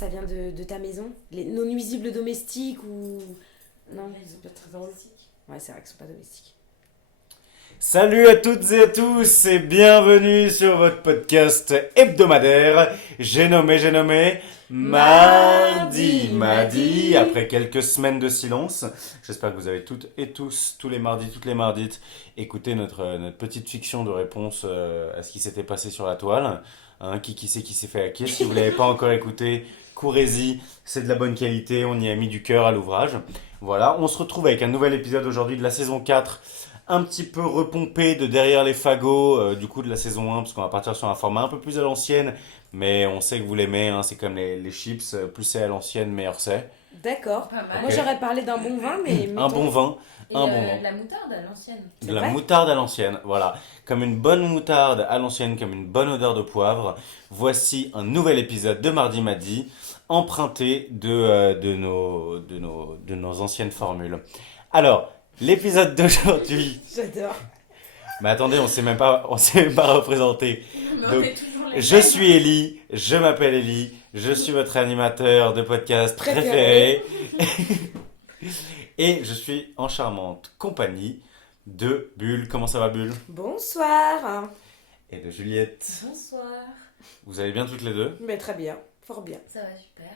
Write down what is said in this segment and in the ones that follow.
ça vient de ta maison. Nos nuisibles domestiques ou... Non, c'est pas très drôle. Ouais, c'est vrai qu'ils sont pas domestiques. Salut à toutes et à tous et bienvenue sur votre podcast hebdomadaire. J'ai nommé Mardi. Après quelques semaines de silence, j'espère que vous avez toutes et tous, toutes les mardites, écouté notre petite fiction de réponse à ce qui s'était passé sur la toile. Qui s'est fait hacker. Si vous ne l'avez pas encore écouté, courez-y, c'est de la bonne qualité, on y a mis du cœur à l'ouvrage. Voilà, on se retrouve avec un nouvel épisode aujourd'hui de la saison 4. Un petit peu repompé de derrière les fagots du coup de la saison 1 parce qu'on va partir sur un format un peu plus à l'ancienne, mais on sait que vous l'aimez, c'est comme les chips, plus c'est à l'ancienne meilleur c'est. D'accord. Pas mal. Moi j'aurais parlé d'un bon vin, mais Un bon vin, Et un bon vin. de la moutarde à l'ancienne. De la moutarde à l'ancienne, voilà. Comme une bonne moutarde à l'ancienne, comme une bonne odeur de poivre. Voici un nouvel épisode de Mardi Madi, emprunté de nos anciennes formules. Alors, l'épisode d'aujourd'hui. J'adore. Mais attendez, on s'est même pas représenté. Mais Donc, on est toujours les je mêmes. suis Ellie, je m'appelle Ellie, je suis votre animateur de podcast préféré. Et je suis en charmante compagnie de Bulle. Comment ça va, Bulle? Bonsoir. Et de Juliette. Bonsoir. Vous allez bien toutes les deux? Mais très bien, fort bien. Ça va super.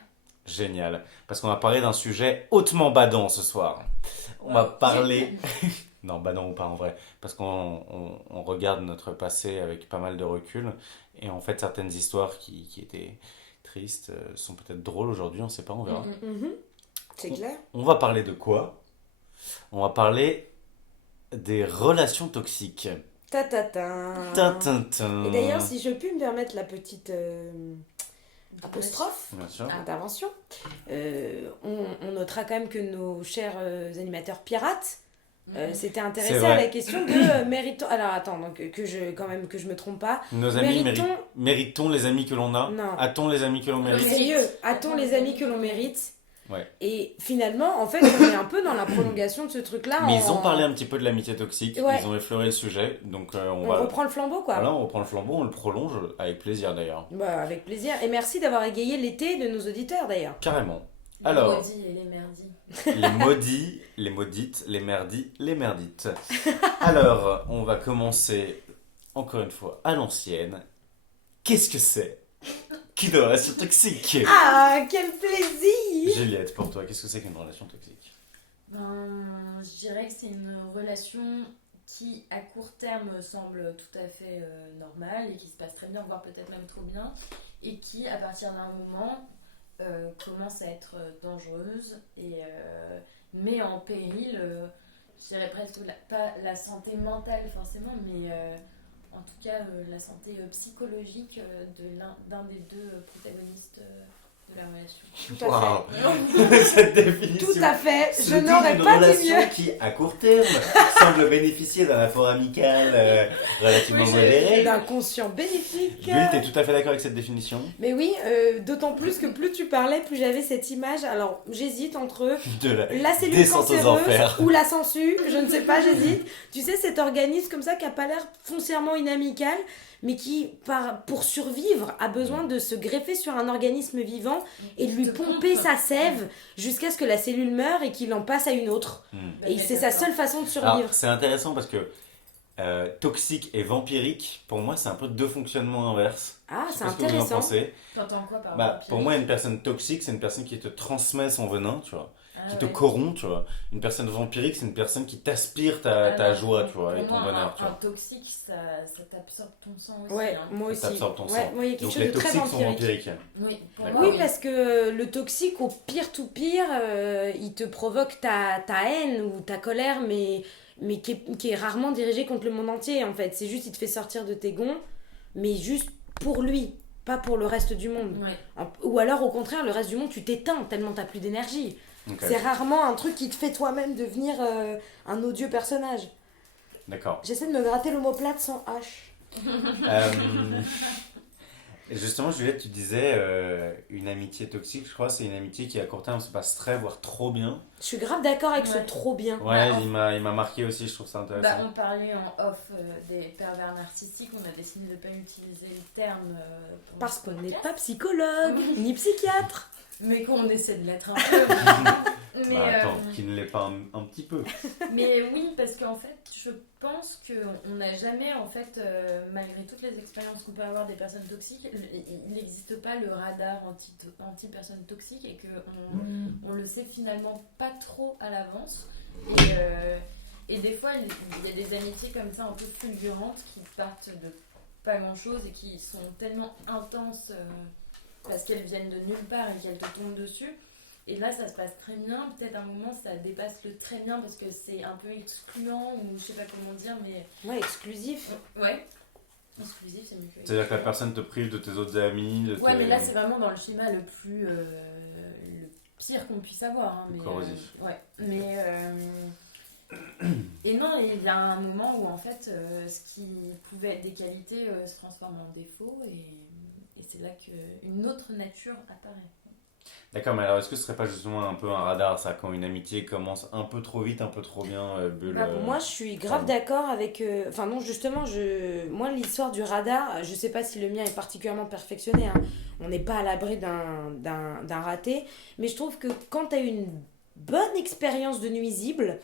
Génial. Parce qu'on va parler d'un sujet hautement badant ce soir. On va parler... Non, badant ou pas en vrai. Parce qu'on regarde notre passé avec pas mal de recul. Et en fait, certaines histoires qui étaient tristes sont peut-être drôles aujourd'hui, on sait pas, on verra. C'est clair. On va parler de quoi? On va parler des relations toxiques. Ta-ta-ta. Tintintin. Et d'ailleurs, si je puis me permettre la petite apostrophe, Bien sûr. intervention, on notera quand même que nos chers animateurs pirates s'étaient C'est intéressés vrai. à la question de méritons. Alors attends, donc que je me trompe pas. Nos amis Méritons- méritons les amis que l'on a? Non. A-t-on les amis que l'on mérite? C'est mieux. A-t-on les amis que l'on mérite? Ouais. Et finalement, en fait, on est un peu dans la prolongation de ce truc-là. Mais ils ont parlé un petit peu de l'amitié toxique, Ouais. ils ont effleuré le sujet, donc On va... reprend le flambeau, quoi. Voilà, on reprend le flambeau, on le prolonge, avec plaisir d'ailleurs. Bah, avec plaisir. Et merci d'avoir égayé l'été de nos auditeurs, d'ailleurs. Carrément. Les Alors, maudits et les merdis. les maudits, les maudites, les merdis, les merdites. Alors, on va commencer, encore une fois, à l'ancienne. Qu'est-ce que c'est qu'une relation toxique? Ah, quel plaisir! Juliette, pour toi, qu'est-ce que c'est qu'une relation toxique? Je dirais que c'est une relation qui, à court terme, semble tout à fait normale et qui se passe très bien, voire peut-être même trop bien, et qui, à partir d'un moment, commence à être dangereuse et met en péril, je dirais presque pas la santé mentale forcément, mais en tout cas la santé psychologique d'un des deux protagonistes de la relation. Tout à Waouh. Cette définition. Tout à fait. Je Surtout n'aurais d'une pas dit relation mieux. qui, à court terme, semble bénéficier d'un apport amical relativement modéré. D'un conscient bénéfique. Jules, t'es tout à fait d'accord avec cette définition? Mais oui, d'autant plus que plus tu parlais, plus j'avais cette image. Alors, j'hésite entre De la cellule descente aux cancéreuse enfers. ou la sangsue, je ne sais pas, j'hésite. Tu sais, cet organisme comme ça qui a pas l'air foncièrement inamical, mais qui, pour survivre, a besoin de se greffer sur un organisme vivant et de lui pomper sa sève jusqu'à ce que la cellule meure et qu'il en passe à une autre. Et c'est sa seule façon de survivre. Alors, c'est intéressant parce que toxique et vampirique, pour moi, c'est un peu deux fonctionnements inverses. Ah, Je sais c'est pas ce que vous en intéressant. pensez. T'entends quoi par Bah, vampire? pour moi, une personne toxique, c'est une personne qui te transmet son venin, tu vois, Ah qui te ouais. corrompt, tu vois. Une personne vampirique, c'est une personne qui t'aspire ta Alors, joie, tu vois, pour et ton moi, bonheur, tu un vois. toxique, ça t'absorbe ton sang aussi. Ouais, hein. moi Ça aussi. t'absorbe ton sang. Ouais, moi, il y a quelque Donc chose les de très toxiques sont vampirique. vampiriques. Oui, pour D'accord. moi, Oui, parce que le toxique, au pire tout pire, il te provoque ta haine ou ta colère, mais qui est rarement dirigée contre le monde entier, en fait. C'est juste, il te fait sortir de tes gonds, mais juste pour lui, pas pour le reste du monde. Ouais. Ou alors, au contraire, le reste du monde, tu t'éteins tellement t'as plus d'énergie. Ok. C'est rarement un truc qui te fait toi-même devenir un odieux personnage. D'accord. J'essaie de me gratter l'omoplate sans H. Et justement, Juliette, tu disais une amitié toxique, je crois, c'est une amitié qui à court terme se passe très, voire trop bien. Je suis grave d'accord avec ce Ouais. trop bien. Ouais, Bah, il m'a marqué aussi, je trouve ça intéressant. On parlait en off des pervers narcissiques, on a décidé de ne pas utiliser le terme. pour Parce ce qu'on n'est podcast. pas psychologue, ni psychiatre. mais qu'on essaie de l'être un peu. Mais, attends, qui ne l'est pas un petit peu. mais oui, parce qu'en fait, je pense qu'on n'a jamais, en fait, malgré toutes les expériences qu'on peut avoir des personnes toxiques, il n'existe pas le radar anti-personnes toxiques et qu'on le sait finalement pas trop à l'avance. Et des fois, il y a des amitiés comme ça un peu fulgurantes qui partent de pas grand chose et qui sont tellement intenses parce qu'elles viennent de nulle part et qu'elles te tombent dessus. Et là, ça se passe très bien. Peut-être à un moment, ça dépasse le très bien parce que c'est un peu excluant ou je sais pas comment dire, mais. Ouais, exclusif. Ouais. Exclusif, c'est mieux que. C'est-à-dire que la personne te prive de tes autres amis. Ouais, mais là, c'est vraiment dans le schéma le plus. Le pire qu'on puisse avoir. Hein, mais, corrosif. ouais. Mais. Et non, il y a un moment où en fait, ce qui pouvait être des qualités se transforme en défaut et c'est là qu'une autre nature apparaît. D'accord, mais alors est-ce que ce serait pas justement un peu un radar, ça, quand une amitié commence un peu trop vite, un peu trop bien, bulle Moi, je suis grave d'accord avec... Enfin non, justement, moi, l'histoire du radar, je sais pas si le mien est particulièrement perfectionné, hein. On n'est pas à l'abri d'un raté, mais je trouve que quand tu as une bonne expérience de nuisible,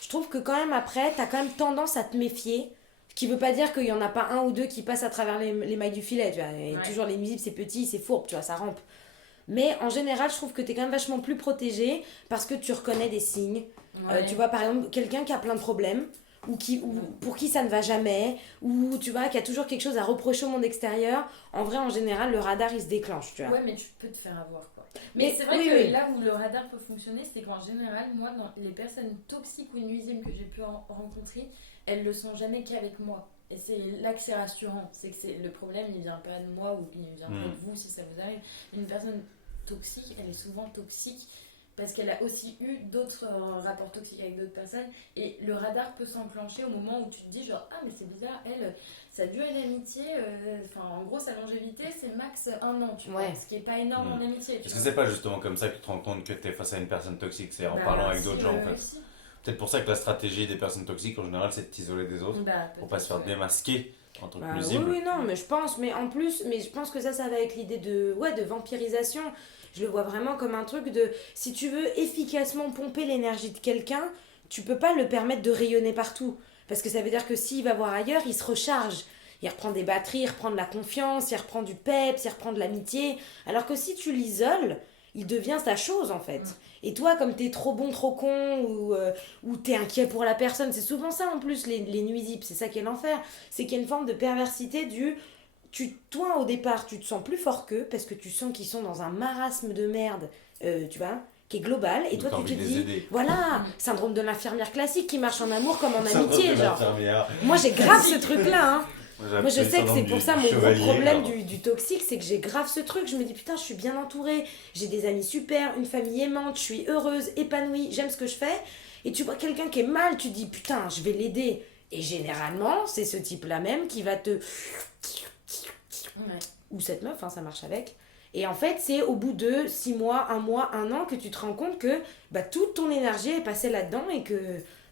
je trouve que quand même après, tu as quand même tendance à te méfier. Ce qui veut pas dire qu'il y en a pas un ou deux qui passent à travers les mailles du filet, tu vois. Et toujours les nuisibles, c'est petit, c'est fourbe, tu vois, ça rampe. Mais en général, je trouve que tu es quand même vachement plus protégé parce que tu reconnais des signes. Ouais. Tu vois, par exemple, quelqu'un qui a plein de problèmes ou pour qui ça ne va jamais, ou tu vois, qui a toujours quelque chose à reprocher au monde extérieur. En vrai, en général, le radar, il se déclenche, tu vois. Ouais, mais tu peux te faire avoir, quoi. Mais c'est vrai que là où le radar peut fonctionner, c'est qu'en général, moi, dans les personnes toxiques ou nuisibles que j'ai pu rencontrer, elles le sont jamais qu'avec moi. Et c'est là que c'est rassurant. C'est que le problème, il vient pas de moi ou il vient pas de vous si ça vous arrive. Une personne toxique, elle est souvent toxique parce qu'elle a aussi eu d'autres rapports toxiques avec d'autres personnes et le radar peut s'enclencher au moment où tu te dis genre ah mais c'est bizarre, elle sa durée d'amitié en gros sa longévité c'est max 1 an, tu vois, ce qui est pas énorme en amitié. Est-ce que c'est pas justement comme ça que tu te rends compte que tu es face à une personne toxique, c'est en parlant avec d'autres gens en fait. Si. Peut-être pour ça que la stratégie des personnes toxiques en général c'est de t'isoler des autres pour pas se faire démasquer en tant que nuisible. Oui, non, mais je pense, mais en plus, mais je pense que ça va avec l'idée de vampirisation. Je le vois vraiment comme un truc de, si tu veux efficacement pomper l'énergie de quelqu'un, tu peux pas le permettre de rayonner partout. Parce que ça veut dire que s'il va voir ailleurs, il se recharge. Il reprend des batteries, il reprend de la confiance, il reprend du peps, il reprend de l'amitié. Alors que si tu l'isoles, il devient sa chose en fait. Et toi, comme t'es trop bon, trop con, ou t'es inquiet pour la personne, c'est souvent ça en plus, les nuisibles, c'est ça qui est l'enfer. C'est qu'il y a une forme de perversité toi au départ, tu te sens plus fort qu'eux, parce que tu sens qu'ils sont dans un marasme de merde, tu vois, qui est global, et toi tu te dis, voilà, syndrome de l'infirmière classique qui marche en amour comme en amitié, genre. Moi j'ai grave ce truc-là, hein. Moi je sais que c'est pour ça mon gros problème du toxique, c'est que j'ai grave ce truc, je me dis putain je suis bien entourée, j'ai des amis super, une famille aimante, je suis heureuse, épanouie, j'aime ce que je fais, et tu vois quelqu'un qui est mal, tu te dis putain je vais l'aider, et généralement c'est ce type là même qui va te... ou cette meuf, ça marche avec. Et en fait, c'est au bout de 6 mois, 1 mois, 1 an que tu te rends compte que toute ton énergie est passée là-dedans et que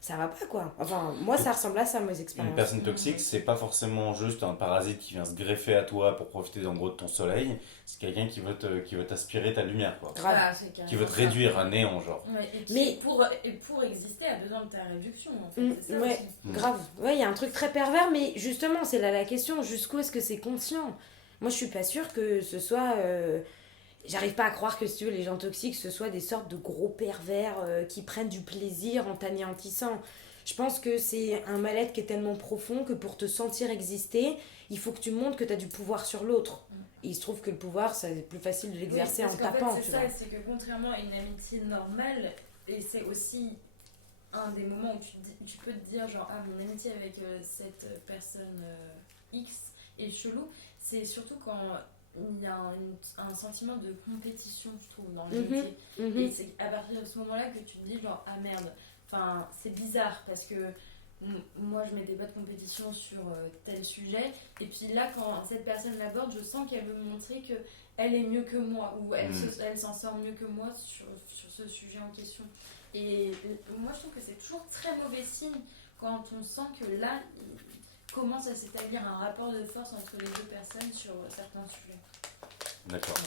ça va pas, quoi. Enfin, moi, ça ressemble à ça, mes expériences. Une personne toxique, c'est pas forcément juste un parasite qui vient se greffer à toi pour profiter en gros de ton soleil. C'est quelqu'un qui veut t'aspirer ta lumière, quoi. Qui veut te réduire à néant, genre. Ouais, mais pour exister, a besoin de ta réduction, en fait. C'est ça aussi. Grave. Ouais, il y a un truc très pervers, mais justement, c'est là la question. Jusqu'où est-ce que c'est conscient ? Moi, je suis pas sûre que ce soit... J'arrive pas à croire que, si tu veux, les gens toxiques, ce soient des sortes de gros pervers qui prennent du plaisir en t'anéantissant. Je pense que c'est un mal-être qui est tellement profond que pour te sentir exister, il faut que tu montres que tu as du pouvoir sur l'autre. Et il se trouve que le pouvoir, c'est plus facile de l'exercer en tapant. C'est ça, c'est que contrairement à une amitié normale, et c'est aussi un des moments où tu peux te dire genre, ah, mon amitié avec cette personne X est chelou, c'est surtout quand il y a un sentiment de compétition, je trouve, dans l'amitié. Et c'est à partir de ce moment-là que tu te dis genre, ah merde, c'est bizarre parce que moi je mettais pas de compétition sur tel sujet, et puis là quand cette personne l'aborde, je sens qu'elle veut me montrer qu'elle est mieux que moi, ou elle s'en sort mieux que moi sur ce sujet en question. Et moi je trouve que c'est toujours très mauvais signe quand on sent que là commence à s'établir un rapport de force entre les deux personnes sur certains sujets. D'accord.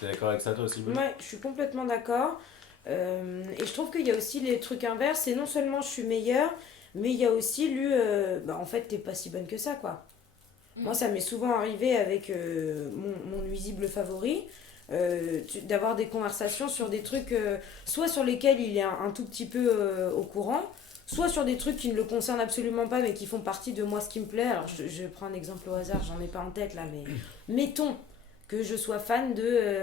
T'es d'accord avec ça toi aussi, Bleu? Ouais, je suis complètement d'accord. Et je trouve qu'il y a aussi les trucs inverses. C'est non seulement je suis meilleure, mais il y a aussi bah en fait, t'es pas si bonne que ça, quoi. Moi, ça m'est souvent arrivé avec mon nuisible favori, d'avoir des conversations sur des trucs, soit sur lesquels il est un tout petit peu au courant, soit sur des trucs qui ne le concernent absolument pas, mais qui font partie de moi, ce qui me plaît. Alors, je prends un exemple au hasard, j'en ai pas en tête là, mais mettons que je sois fan de,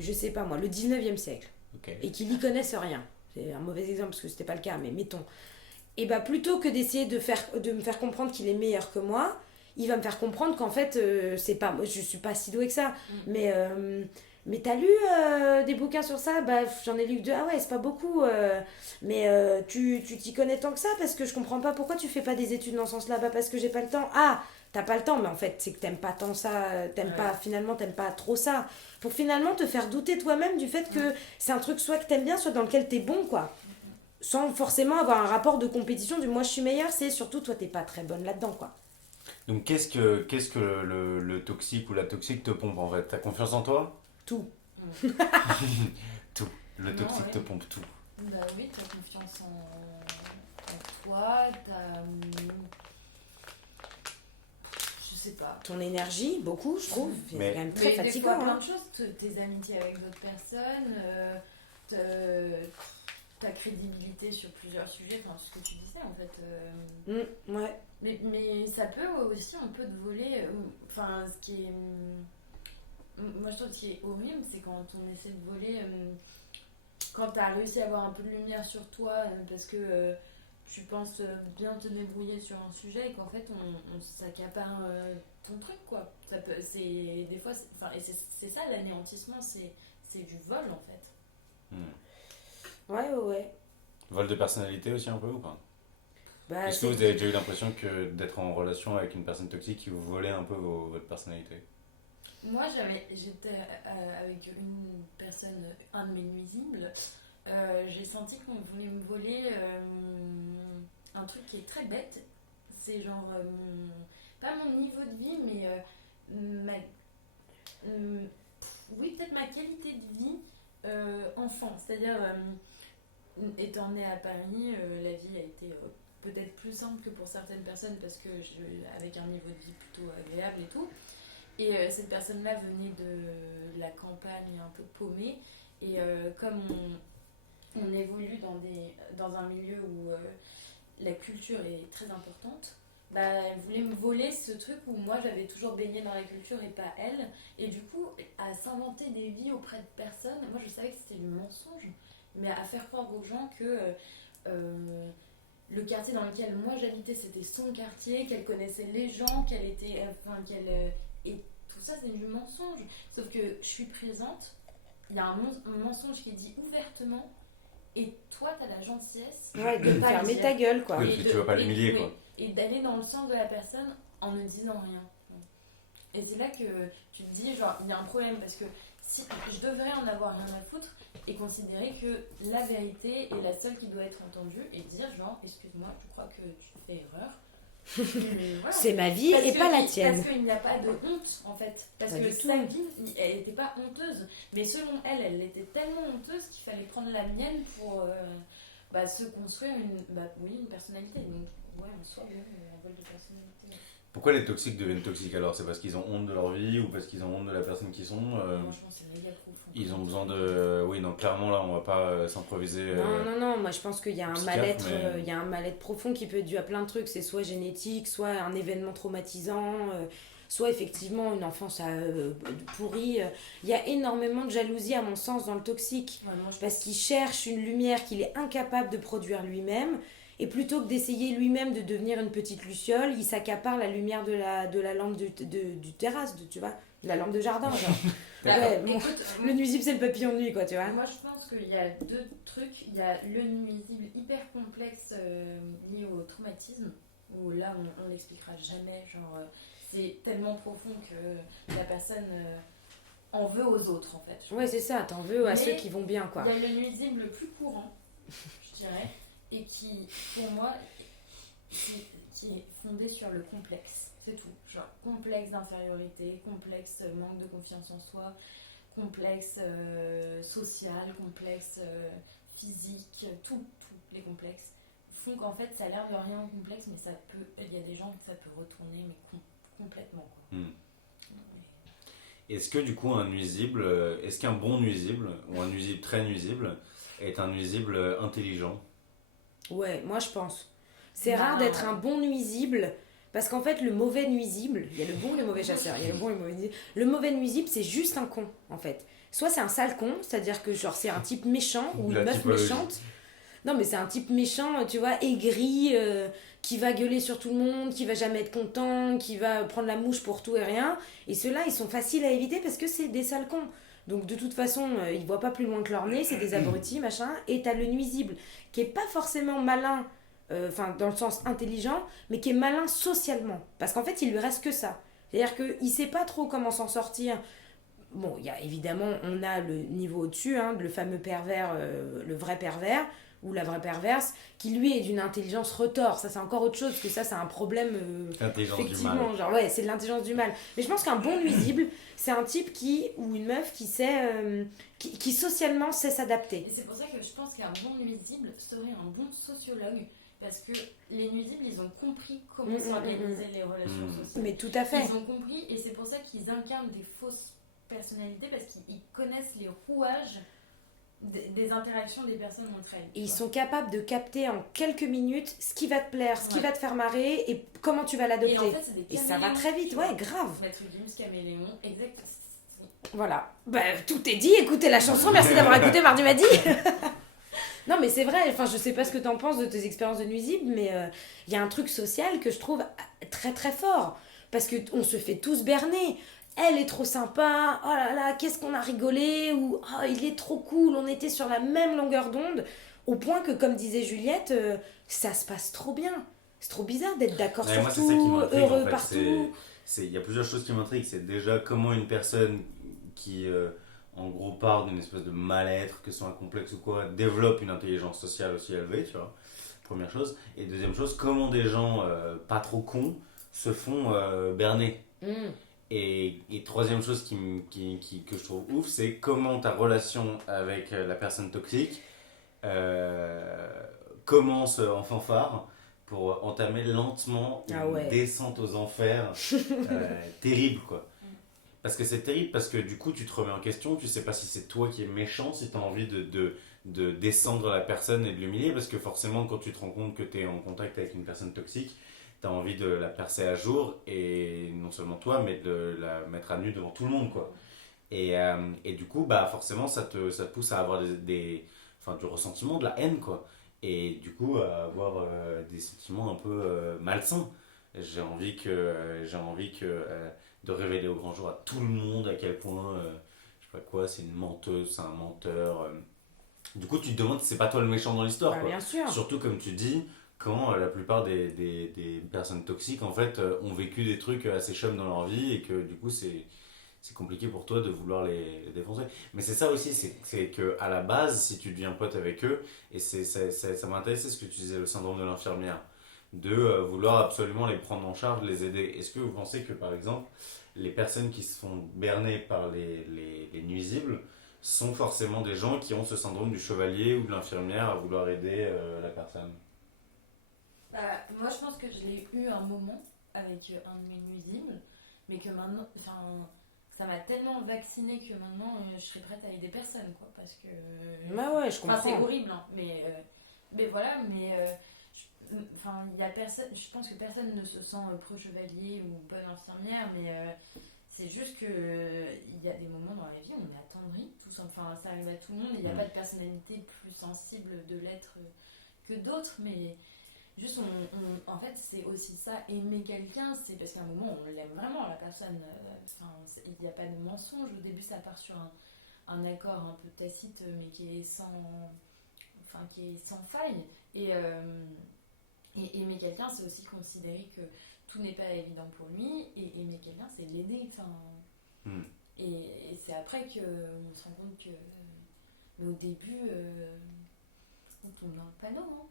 je sais pas moi, le 19e siècle, Ok. et qu'il y connaisse rien. C'est un mauvais exemple parce que c'était pas le cas, mais mettons. Et bah plutôt que d'essayer de me faire comprendre qu'il est meilleur que moi, il va me faire comprendre qu'en fait, c'est pas, moi je suis pas si douée que ça, mais t'as lu des bouquins sur ça? Bah j'en ai lu que deux. Ah ouais, c'est pas beaucoup. Mais tu t'y connais tant que ça parce que je comprends pas pourquoi tu fais pas des études dans ce sens-là. Bah parce que j'ai pas le temps. Ah, t'as pas le temps, mais en fait c'est que t'aimes pas tant ça, t'aimes pas trop ça. Pour finalement te faire douter toi-même du fait que c'est un truc soit que t'aimes bien, soit dans lequel t'es bon, quoi. Sans forcément avoir un rapport de compétition du moi je suis meilleure, c'est surtout toi t'es pas très bonne là-dedans, quoi. Donc qu'est-ce que le toxique ou la toxique te pompe en fait? T'as confiance en toi? Tout. Tout. Le Non, toxique ouais. te pompe tout. Bah oui, t'as confiance en toi, je sais pas. Ton énergie, beaucoup, je trouve. C'est Mais- quand même très Mais des fatigant. fois, plein Hein. de choses, tes amitiés avec d'autres personnes, ta crédibilité sur plusieurs sujets, enfin ce que tu disais en fait. Ouais. Mais ça peut aussi un peu te voler, enfin ce qui est... moi je trouve ce qui est horrible, c'est quand on essaie de voler, quand t'as réussi à avoir un peu de lumière sur toi, parce que tu penses bien te débrouiller sur un sujet et qu'en fait on s'accapare ton truc quoi. C'est des fois, et c'est ça l'anéantissement, c'est du vol en fait. Ouais. Vol de personnalité aussi un peu ou pas? Bah, Est-ce que vous avez déjà eu l'impression que d'être en relation avec une personne toxique qui vous volait un peu votre personnalité? Moi j'étais avec une personne, un de mes nuisibles, j'ai senti qu'on voulait me voler un truc qui est très bête. C'est genre, pas mon niveau de vie, mais oui, peut-être ma qualité de vie enfant. C'est-à-dire, étant née à Paris, la vie a été peut-être plus simple que pour certaines personnes parce que avec un niveau de vie plutôt agréable et tout. Et cette personne-là venait de la campagne un peu paumée. Et comme on évolue dans un milieu où la culture est très importante, bah, elle voulait me voler ce truc où moi j'avais toujours baigné dans la culture et pas elle. Et du coup, à s'inventer des vies auprès de personnes, moi je savais que c'était du mensonge, mais à faire croire aux gens que le quartier dans lequel moi j'habitais c'était son quartier, qu'elle connaissait les gens, qu'elle était. Enfin, et tout ça c'est du mensonge. Sauf que je suis présente, il y a un mensonge qui est dit ouvertement, et toi t'as la gentillesse de pas le fermer dire. ta gueule, quoi. Oui, parce que tu vas pas l'humilier, quoi. Et d'aller dans le sens de la personne en ne disant rien. Et c'est là que tu te dis, genre, il y a un problème parce que si je devrais en avoir rien à foutre et considérer que la vérité est la seule qui doit être entendue et dire, genre, excuse-moi, je crois que tu fais erreur. Voilà. C'est ma vie et pas la tienne. Parce qu'il n'y a pas de honte en fait. Parce Pas que du tout. sa vie, elle n'était pas honteuse. Mais selon elle, elle était tellement honteuse qu'il fallait prendre la mienne pour se construire une personnalité. Donc, ouais, en soi, un vol de personnalité. Pourquoi les toxiques deviennent toxiques alors? C'est parce qu'ils ont honte de leur vie ou parce qu'ils ont honte de la personne qu'ils sont? Franchement, c'est méga profond. Ils ont besoin de... Oui, donc clairement là, on va pas s'improviser. Non, moi je pense qu'il y a un psychiatre, mal-être, mais- il y a un mal-être profond qui peut être dû à plein de trucs. C'est soit génétique, soit un événement traumatisant, soit effectivement une enfance pourrie. Il y a énormément de jalousie à mon sens dans le toxique. Ouais, moi, je Parce qu'il cherche une lumière qu'il est incapable de produire lui-même. Et plutôt que d'essayer lui-même de devenir une petite luciole, il s'accapare la lumière de la lampe du terrasse, tu vois, de la lampe de jardin. Genre. Ouais, bon, écoute, le nuisible, c'est le papillon de nuit, quoi, tu vois. moi, je pense qu'il y a deux trucs. Il y a le nuisible hyper complexe lié au traumatisme, où là, on l'expliquera jamais. Genre, c'est tellement profond que la personne en veut aux autres, en fait. Ouais, c'est ça, t'en veux à Mais ceux qui vont bien, quoi. Il y a le nuisible le plus courant, je dirais, et qui, pour moi, qui est fondé sur le complexe. C'est tout. Genre, complexe d'infériorité, complexe manque de confiance en soi. complexe social, complexe physique, tous les complexes font qu'en fait ça a l'air de rien complexe, mais il y a des gens que ça peut retourner mais complètement quoi. Est-ce que du coup est-ce qu'un bon nuisible ou un nuisible très nuisible est un nuisible intelligent? Ouais, moi je pense. C'est Bah, rare d'être un bon nuisible. Parce qu'en fait, le mauvais nuisible, il y a le bon et le mauvais chasseur, il y a le bon et le mauvais nuisible. Le mauvais nuisible, c'est juste un con, en fait. Soit c'est un sale con, c'est-à-dire que genre c'est un type méchant ou La une meuf typologie. méchante. Non, mais c'est un type méchant, tu vois, aigri, qui va gueuler sur tout le monde, qui va jamais être content, qui va prendre la mouche pour tout et rien. Et ceux-là, ils sont faciles à éviter parce que c'est des sales cons. Donc de toute façon, ils voient pas plus loin que leur nez, c'est des abrutis, machin. Et t'as le nuisible, qui est pas forcément malin, enfin dans le sens intelligent, mais qui est malin socialement. Parce qu'en fait, il lui reste que ça. C'est-à-dire qu'il sait pas trop comment s'en sortir. Bon, il y a évidemment, on a le niveau au-dessus, hein, le fameux pervers, le vrai pervers, ou la vraie perverse, qui lui est d'une intelligence retors. Ça, c'est encore autre chose, parce que ça, c'est un problème. L'intelligence du Effectivement, mal. genre, ouais, c'est de l'intelligence du mal. Mais je pense qu'un bon nuisible, c'est un type ou une meuf qui sait, qui socialement sait s'adapter. Et c'est pour ça que je pense qu'un bon nuisible serait un bon sociologue, parce que les nuisibles, ils ont compris comment s'organiser les relations sociales. Mais tout à fait. Ils ont compris, et c'est pour ça qu'ils incarnent des fausses personnalités, parce qu'ils connaissent les rouages des interactions des personnes entre elles. Et ils sont capables de capter en quelques minutes ce qui va te plaire, ce qui va te faire marrer et comment tu vas l'adopter. Et en fait, c'est des Et ça va caméléons, très vite, tu ouais, vois. grave. Maître Gims, caméléon, exact. Voilà. Bah, tout est dit, écoutez la chanson, merci d'avoir écouté Mardi Madi. Non, mais c'est vrai, enfin, je sais pas ce que t'en penses de tes expériences de nuisibles, mais il y a un truc social que je trouve très très fort. Parce qu'on se fait tous berner. Elle est trop sympa, oh là là, qu'est-ce qu'on a rigolé, ou oh, il est trop cool, on était sur la même longueur d'onde, au point que, comme disait Juliette, ça se passe trop bien. C'est trop bizarre d'être d'accord Ouais, sur moi, c'est tout, ça qui m'intrigue, heureux en fait. partout. Il y a plusieurs choses qui m'intriguent. C'est déjà comment une personne qui, en gros, part d'une espèce de mal-être, que ce soit un complexe ou quoi, développe une intelligence sociale aussi élevée, tu vois. Première chose. Et deuxième chose, comment des gens pas trop cons se font berner. Et troisième chose que je trouve ouf, c'est comment ta relation avec la personne toxique commence en fanfare pour entamer lentement une descente aux enfers terrible, quoi. Parce que c'est terrible, parce que du coup tu te remets en question, tu sais pas si c'est toi qui es méchant, si tu as envie de descendre la personne et de l'humilier, parce que forcément quand tu te rends compte que tu es en contact avec une personne toxique, tu as envie de la percer à jour, et non seulement toi, mais de la mettre à nu devant tout le monde, quoi. Et du coup, bah, forcément, ça te pousse à avoir enfin, du ressentiment, de la haine, quoi. Et du coup, à avoir des sentiments un peu malsains. J'ai envie que de révéler au grand jour à tout le monde à quel point, je sais pas quoi, c'est une menteuse, c'est un menteur. Du coup, tu te demandes si c'est pas toi le méchant dans l'histoire, Bah, quoi. bien sûr. Surtout, comme tu dis, quand la plupart des personnes toxiques, en fait, ont vécu des trucs assez chums dans leur vie et que du coup, c'est compliqué pour toi de vouloir les défoncer. Mais c'est ça aussi, c'est que à la base, si tu deviens pote avec eux, et ça m'intéressait ce que tu disais, le syndrome de l'infirmière, de vouloir absolument les prendre en charge, les aider. Est-ce que vous pensez que, par exemple, les personnes qui se font berner par les nuisibles sont forcément des gens qui ont ce syndrome du chevalier ou de l'infirmière à vouloir aider la personne? Moi, je pense que je l'ai eu un moment avec un de mes nuisibles, mais que maintenant, enfin, ça m'a tellement vaccinée que maintenant, je serais prête à aider personne, quoi, parce que. Bah ouais, je comprends. Enfin, c'est horrible, hein, mais voilà, enfin, il y a personne. Je pense que personne ne se sent pro-chevalier ou bonne infirmière, mais c'est juste que il y a des moments dans la vie où on est attendri, tout ça. Enfin, ça arrive à tout le monde. Il n'y a pas de personnalité plus sensible de l'être que d'autres, mais juste, en fait, c'est aussi ça, aimer quelqu'un, c'est parce qu'à un moment, on l'aime vraiment, la personne. Enfin, il n'y a pas de mensonge. Au début, ça part sur un accord un peu tacite, mais qui est sans faille. Et aimer quelqu'un, c'est aussi considérer que tout n'est pas évident pour lui, et aimer quelqu'un, c'est l'aider. Enfin, et c'est après qu'on se rend compte que. Mais au début, on tombe dans le panneau, hein.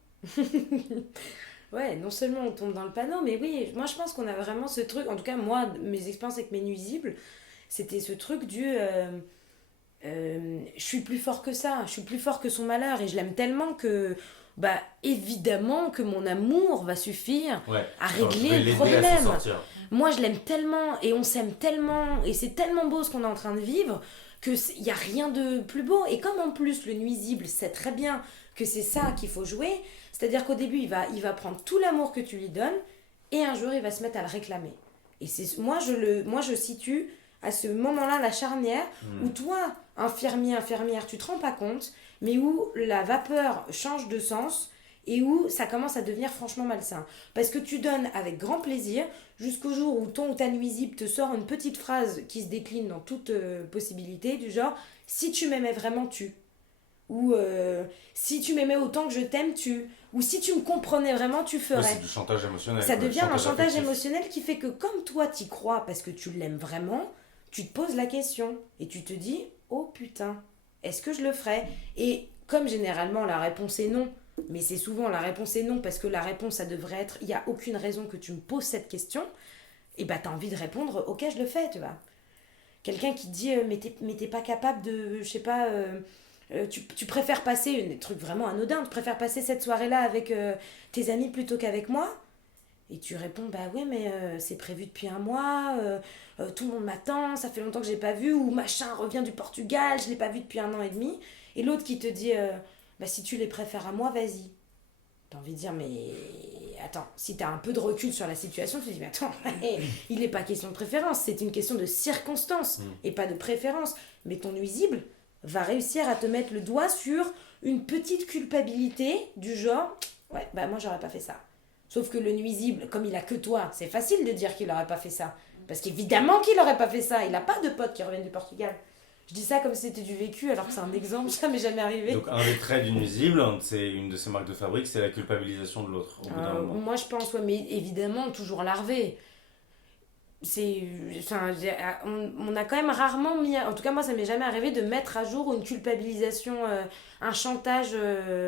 Ouais, non seulement on tombe dans le panneau, mais oui, moi je pense qu'on a vraiment ce truc, en tout cas moi, mes expériences avec mes nuisibles, c'était ce truc du... je suis plus fort que ça, je suis plus fort que son malheur et je l'aime tellement que, bah, évidemment que mon amour va suffire Ouais. à Genre, je vais régler le l'aider à s'en problème. sortir. Moi, je l'aime tellement et on s'aime tellement et c'est tellement beau ce qu'on est en train de vivre que il y a rien de plus beau. Et comme en plus le nuisible sait très bien que c'est ça qu'il faut jouer, c'est-à-dire qu'au début il va prendre tout l'amour que tu lui donnes et un jour il va se mettre à le réclamer. Et c'est moi je situe à ce moment-là la charnière où toi, infirmière, tu te rends pas compte, mais où la vapeur change de sens et où ça commence à devenir franchement malsain. Parce que tu donnes avec grand plaisir jusqu'au jour où ton ou ta nuisible te sort une petite phrase qui se décline dans toute possibilité, du genre si tu m'aimais vraiment, tu. Ou si tu m'aimais autant que je t'aime, tu. Ou si tu me comprenais vraiment, tu Ouais, ferais. c'est du chantage émotionnel. Ça quoi, devient un chantage affectif. émotionnel qui fait que comme toi t'y crois parce que tu l'aimes vraiment, tu te poses la question et tu te dis oh putain, est-ce que je le ferais? Et comme généralement la réponse est non, mais c'est souvent la réponse est non parce que la réponse ça devrait être il n'y a aucune raison que tu me poses cette question, et bah t'as envie de répondre ok je le fais, tu vois. Quelqu'un qui te dit mais t'es pas capable de, je sais pas, tu préfères passer, des trucs vraiment anodins, tu préfères passer cette soirée-là avec tes amis plutôt qu'avec moi? Et tu réponds, bah ouais, mais c'est prévu depuis un mois, tout le monde m'attend, ça fait longtemps que j'ai pas vu, ou machin revient du Portugal, je l'ai pas vu depuis un an et demi. Et l'autre qui te dit, bah si tu les préfères à moi, vas-y. T'as envie de dire, mais attends, si t'as un peu de recul sur la situation, tu te dis, mais attends, il n'est pas question de préférence, c'est une question de circonstance et pas de préférence. Mais ton nuisible va réussir à te mettre le doigt sur une petite culpabilité du genre, ouais, bah moi j'aurais pas fait ça. Sauf que le nuisible, comme il a que toi, c'est facile de dire qu'il aurait pas fait ça. Parce qu'évidemment qu'il aurait pas fait ça, il a pas de potes qui reviennent du Portugal. Je dis ça comme si c'était du vécu, alors que c'est un exemple, ça m'est jamais arrivé. Donc, un des traits du nuisible, c'est une de ses marques de fabrique, c'est la culpabilisation de l'autre. Au bout d'un moment. Moi je pense, ouais, mais évidemment, toujours larvé. C'est, enfin, on a quand même rarement mis, en tout cas moi ça m'est jamais arrivé de mettre à jour une culpabilisation, un chantage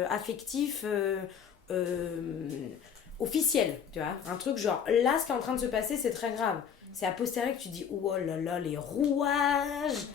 affectif officiel, tu vois, un truc genre là ce qui est en train de se passer c'est très grave. C'est a posteriori que tu dis oh là là les rouages.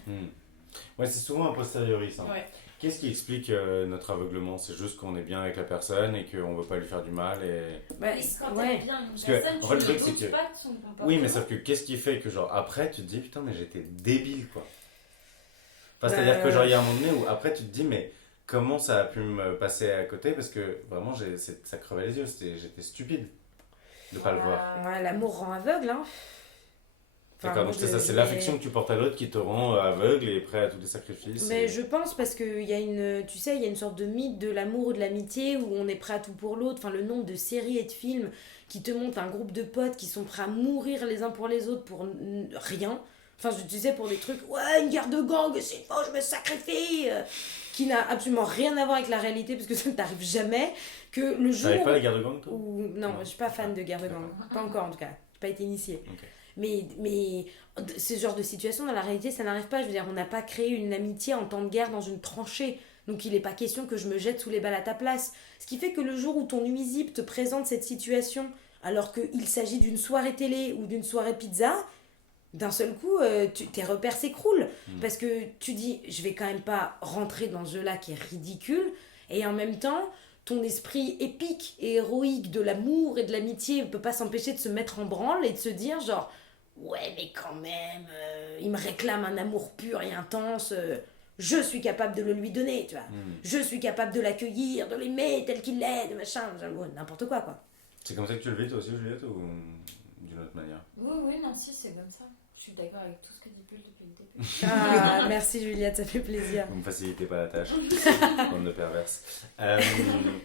Ouais, c'est souvent a posteriori ça. Ouais. Qu'est-ce qui explique notre aveuglement? C'est juste qu'on est bien avec la personne et qu'on veut pas lui faire du mal et... Bah, Mais quand ouais. t'aimes bien une que, personne, en fait, le tu truc, ne c'est doutes que- pas de son comportement. Oui, mais sauf que qu'est-ce qui fait que genre après tu te dis putain mais j'étais débile quoi. Enfin, Bah, c'est-à-dire que genre il y a un moment donné où après tu te dis mais comment ça a pu me passer à côté parce que vraiment ça crevait les yeux, j'étais stupide de pas le voir. Ouais, l'amour rend aveugle, hein. D'accord, moi, donc c'est je- ça, je c'est l'ai- l'affection que tu portes à l'autre qui te rend aveugle et prêt à tous les sacrifices. Mais et- je pense parce qu'il y a une, tu sais, il y a une sorte de mythe de l'amour ou de l'amitié où on est prêt à tout pour l'autre. Enfin, le nombre de séries et de films qui te montrent un groupe de potes qui sont prêts à mourir les uns pour les autres pour rien. Enfin, tu sais, pour des trucs, ouais, une guerre de gang, c'est faux, je me sacrifie, qui n'a absolument rien à voir avec la réalité parce que ça ne t'arrive jamais. Que le jour T'arrives pas à la guerre de gang toi? où... Non, Non. je suis pas fan de guerre de gang. Pas encore en tout cas. J'ai pas été initiée. Ok. Mais ce genre de situation, dans la réalité, ça n'arrive pas. Je veux dire, on n'a pas créé une amitié en temps de guerre dans une tranchée. Donc il n'est pas question que je me jette sous les balles à ta place. Ce qui fait que le jour où ton nuisible te présente cette situation, alors qu'il s'agit d'une soirée télé ou d'une soirée pizza, d'un seul coup, tes repères s'écroulent. Parce que tu dis, je vais quand même pas rentrer dans ce jeu-là qui est ridicule. Et en même temps, ton esprit épique et héroïque de l'amour et de l'amitié ne peut pas s'empêcher de se mettre en branle et de se dire genre ouais mais quand même il me réclame un amour pur et intense, je suis capable de le lui donner, tu vois. Je suis capable de l'accueillir, de l'aimer tel qu'il est, de machin, ouais, n'importe quoi quoi. C'est comme ça que tu le vis toi aussi Juliette ou d'une autre manière? Oui, non, si, c'est comme ça. Je suis d'accord avec tout ce que dit Bulle depuis le début. Ah merci Juliette, ça fait plaisir. Vous me facilitez pas la tâche, bande de perverse.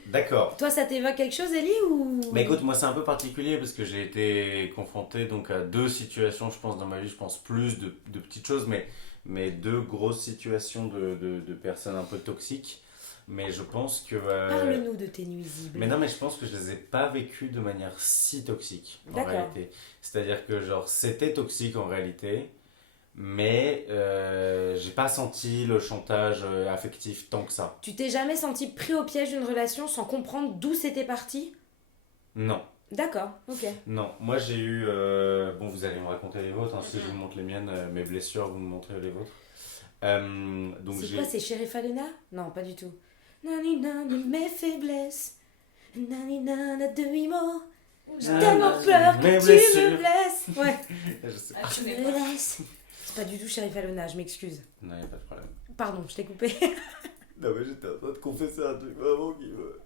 D'accord. Toi ça t'évoque quelque chose Ellie ou... Mais écoute, moi c'est un peu particulier parce que j'ai été confronté donc à deux situations, je pense dans ma vie, je pense plus de petites choses, mais deux grosses situations de personnes un peu toxiques. Mais je pense que... Parle-nous de tes nuisibles. Mais non, mais je pense que je les ai pas vécues de manière si toxique en D'accord. réalité. C'est-à-dire que genre c'était toxique en réalité, mais j'ai pas senti le chantage affectif tant que ça. Tu t'es jamais senti pris au piège d'une relation sans comprendre d'où c'était parti? Non. D'accord, ok. Non, moi j'ai eu... bon, vous allez me raconter les vôtres, hein, si je vous montre les miennes, mes blessures, vous me montrez les vôtres. Donc C'est quoi, c'est Sheriff Alena? Non, pas du tout. Nanina de mes faiblesses. Nanina de demi-mot. J'ai tellement peur que mes tu blessures. me blesses. Ouais. Je sais Ah, pas. tu Je connais me pas. laisse. C'est pas du tout Sheriff Alena, je m'excuse. Non, y a pas de problème. Pardon, je t'ai coupé. Non, mais j'étais en train de confesser un truc vraiment qui me.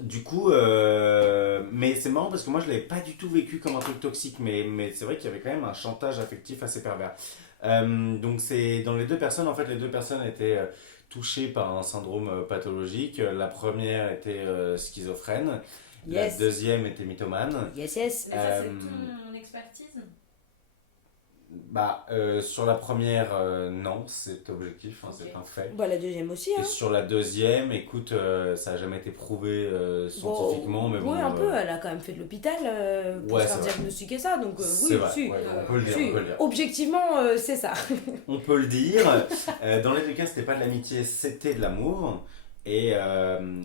Du coup, mais c'est marrant parce que moi je l'avais pas du tout vécu comme un truc toxique, mais c'est vrai qu'il y avait quand même un chantage affectif assez pervers. Donc c'est dans les deux personnes, en fait les deux personnes étaient touchées par un syndrome pathologique. La première était schizophrène, Yes. la deuxième était mythomane. Yes, yes. Mais ça, c'est Euh, ton expertise. Bah, sur la première, non, c'est objectif, hein, Ok. c'est un fait. Bah, la deuxième aussi, hein. Et sur la deuxième, écoute, ça n'a jamais été prouvé scientifiquement, mais bon. Oui, un peu, elle a quand même fait de l'hôpital pour ouais, se faire c'est vrai. diagnostiquer ça, donc C'est oui, vrai, si. ouais, on peut le dire, Si. on peut le dire. Objectivement, c'est ça. On peut le dire. Dans les deux cas, c'était pas de l'amitié, c'était de l'amour. Et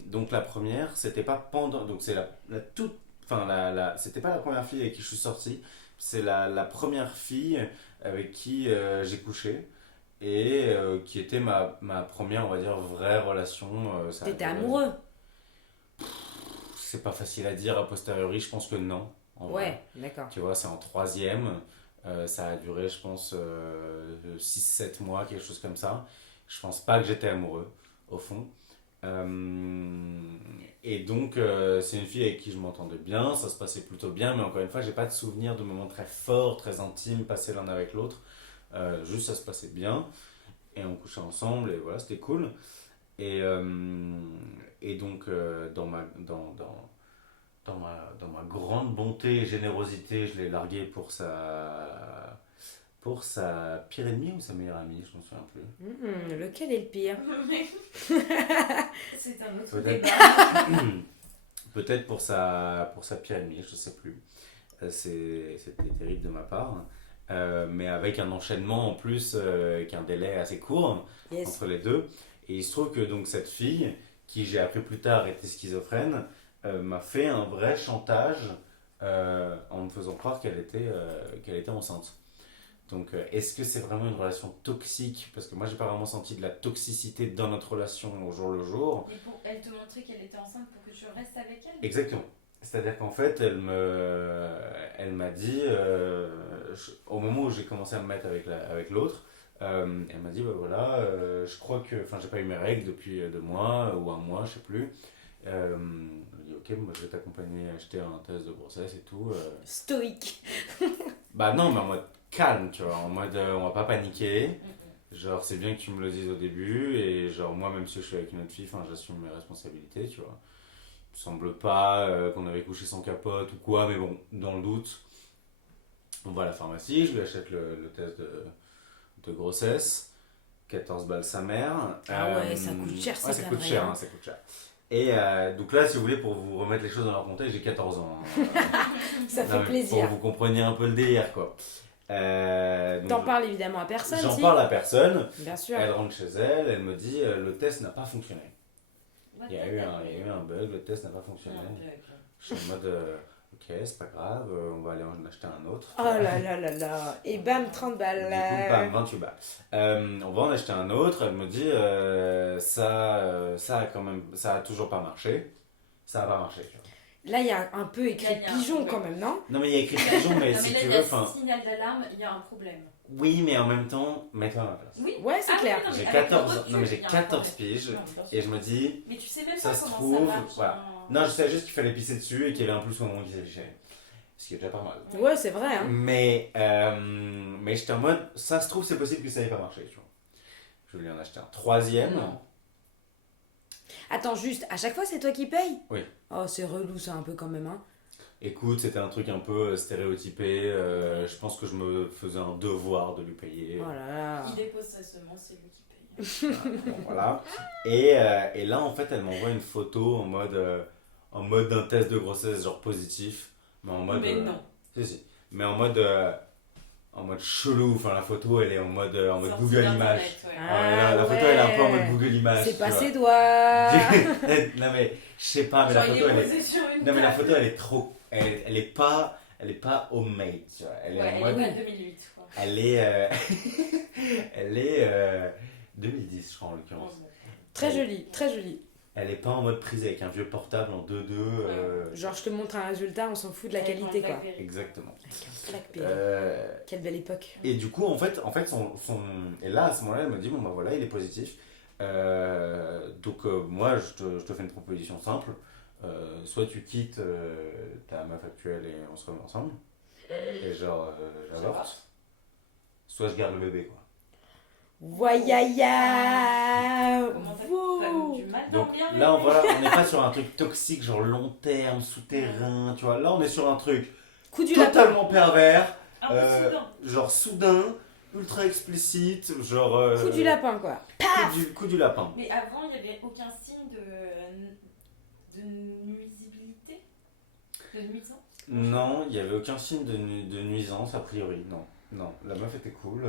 donc la première, c'était pas pendant. Donc c'est la toute. Enfin, c'était pas la première fille avec qui je suis sorti. C'est la première fille avec qui j'ai couché. Et qui était ma première, on va dire, vraie relation. Ça a T'étais duré- amoureux. C'est pas facile à dire a posteriori, je pense que non. En vrai. Ouais, d'accord. Tu vois, c'est en troisième. Ça a duré, je pense, 6-7 mois, quelque chose comme ça. Je pense pas que j'étais amoureux, au fond. Et donc, c'est une fille avec qui je m'entendais bien, ça se passait plutôt bien, mais encore une fois, j'ai pas de souvenir de moments très forts, très intimes, passés l'un avec l'autre. Juste, ça se passait bien. Et on couchait ensemble, et voilà, c'était cool. Et donc, dans ma grande bonté et générosité, je l'ai largué pour sa pire ennemie ou sa meilleure amie, je m'en souviens plus. Lequel est le pire? C'est un autre Peut-être. débat. Peut-être pour sa pire ennemie, je sais plus. C'était terrible de ma part. Mais avec un enchaînement en plus, avec un délai assez court Yes. entre les deux. Et il se trouve que donc cette fille, qui j'ai appris plus tard était schizophrène, m'a fait un vrai chantage en me faisant croire qu'elle était enceinte. Donc est-ce que c'est vraiment une relation toxique? Parce que moi j'ai pas vraiment senti de la toxicité dans notre relation au jour le jour. Et pour elle te montrer qu'elle était enceinte pour que tu restes avec elle. Exactement. C'est-à-dire qu'en fait, elle m'a dit, au moment où j'ai commencé à me mettre avec l'autre, elle m'a dit, bah voilà, je crois que, enfin, j'ai pas eu mes règles depuis 2 mois ou un mois, je sais plus. Elle m'a dit, ok, moi je vais t'accompagner à acheter un test de grossesse et tout. Stoïque. Bah non, mais en mode calme, tu vois, en mode on va pas paniquer. Genre, c'est bien que tu me le dises au début, et genre, moi, même si je suis avec une autre fille, enfin, j'assume mes responsabilités, tu vois. Il me semble pas qu'on avait couché sans capote ou quoi, mais bon, dans le doute, on va à la pharmacie, je lui achète le test de grossesse, 14 balles sa mère. Ah ouais, ça coûte cher, ouais, c'est ça pas coûte vrai, cher, hein. hein, ça coûte cher. Et donc là, si vous voulez, pour vous remettre les choses dans leur contexte, j'ai 14 ans. Hein. Ça Non, fait mais plaisir. pour que vous compreniez un peu le délire, quoi. Donc, T'en parles évidemment à personne, j'en si. parle à personne. Bien sûr. Elle rentre chez elle, elle me dit le test n'a pas fonctionné. What Il y a the eu fuck? un bug, le test n'a pas fonctionné. Je suis en mode ok, c'est pas grave, on va aller en acheter un autre. Oh là là là là. Et bam, 30 balles. Du coup, bam, 28 balles. On va en acheter un autre. Elle me dit ça a toujours pas marché. Ça a pas marché. Tu vois. Là, il y a un peu écrit Il y a un pigeon peu. quand même, non? Non, mais il y a écrit pigeon, mais Non, si mais là, tu il y veux, a enfin. signal d'alarme, il y a un problème. Oui, mais en même temps, mets-toi à ma place. Oui. Ouais, c'est Ah, clair. oui, non, mais J'ai avec le 14, recul, non, mais j'ai il y a un 14 problème. piges, Non, bien sûr. et je me dis, Mais tu sais même ça pas se comment trouve, ça marche. voilà. en- non, je savais juste qu'il fallait pisser dessus et qu'il y avait un plus au moment qu'il s'affichait. Ce qui est déjà pas mal. Ouais, c'est vrai, hein. Mais j'étais en mode, ça se trouve, c'est possible que ça n'ait pas marché, tu vois. Je voulais en acheter un troisième. Non. Attends, juste, à chaque fois, c'est toi qui payes? Oui. Oh, c'est relou, ça, un peu quand même, hein. Écoute, c'était un truc un peu stéréotypé. Je pense que je me faisais un devoir de lui payer. Oh là là. Il dépose sa semence, c'est lui qui paye. Bon, voilà. Et là, en fait, elle m'envoie une photo en mode d'un test de grossesse, genre positif. Mais en mode. Mais non. Si. Mais en mode chelou. Enfin, la photo, elle est en mode Sorti Google d'Internet, Images. ouais. Ah, la photo, elle est un peu en mode ouais. Google Images. C'est tu pas vois. ses doigts. Non, mais je sais pas, mais Genre, la il photo, est elle est. posé sur une Non, mais la table. photo, elle est trop. Elle est pas. elle est pas homemade, tu vois. Elle est Ouais, en elle mode... est pas 2008, quoi. Elle est... elle est... 2010, je crois, en l'occurrence. Très jolie, très jolie. Elle est pas en mode prise avec un vieux portable en 2-2. Genre, je te montre un résultat, on s'en fout de la qualité, quoi. Exactement. Avec un Blackberry. Quelle belle époque. Et du coup, en fait et là, à ce moment-là, elle me dit, bon, bah voilà, il est positif. Donc, moi, je te fais une proposition simple. Soit tu quittes ta meuf actuelle et on se remet ensemble. Et genre, j'avorte. Soit je garde le bébé, quoi. Voyaya. Comment t'as du mal Donc dormir, là, mais- voilà, on n'est pas sur un truc toxique, genre long terme, souterrain, tu vois. Là, on est sur un truc Coup du lapin. totalement pervers, Un peu soudain. genre soudain, ultra explicite, genre... Coup du lapin, quoi. Coup du lapin. Mais avant, il n'y avait aucun signe de nuisibilité? De nuisance? Non, il n'y avait aucun signe de nuisance, a priori, non. Non, la meuf était cool.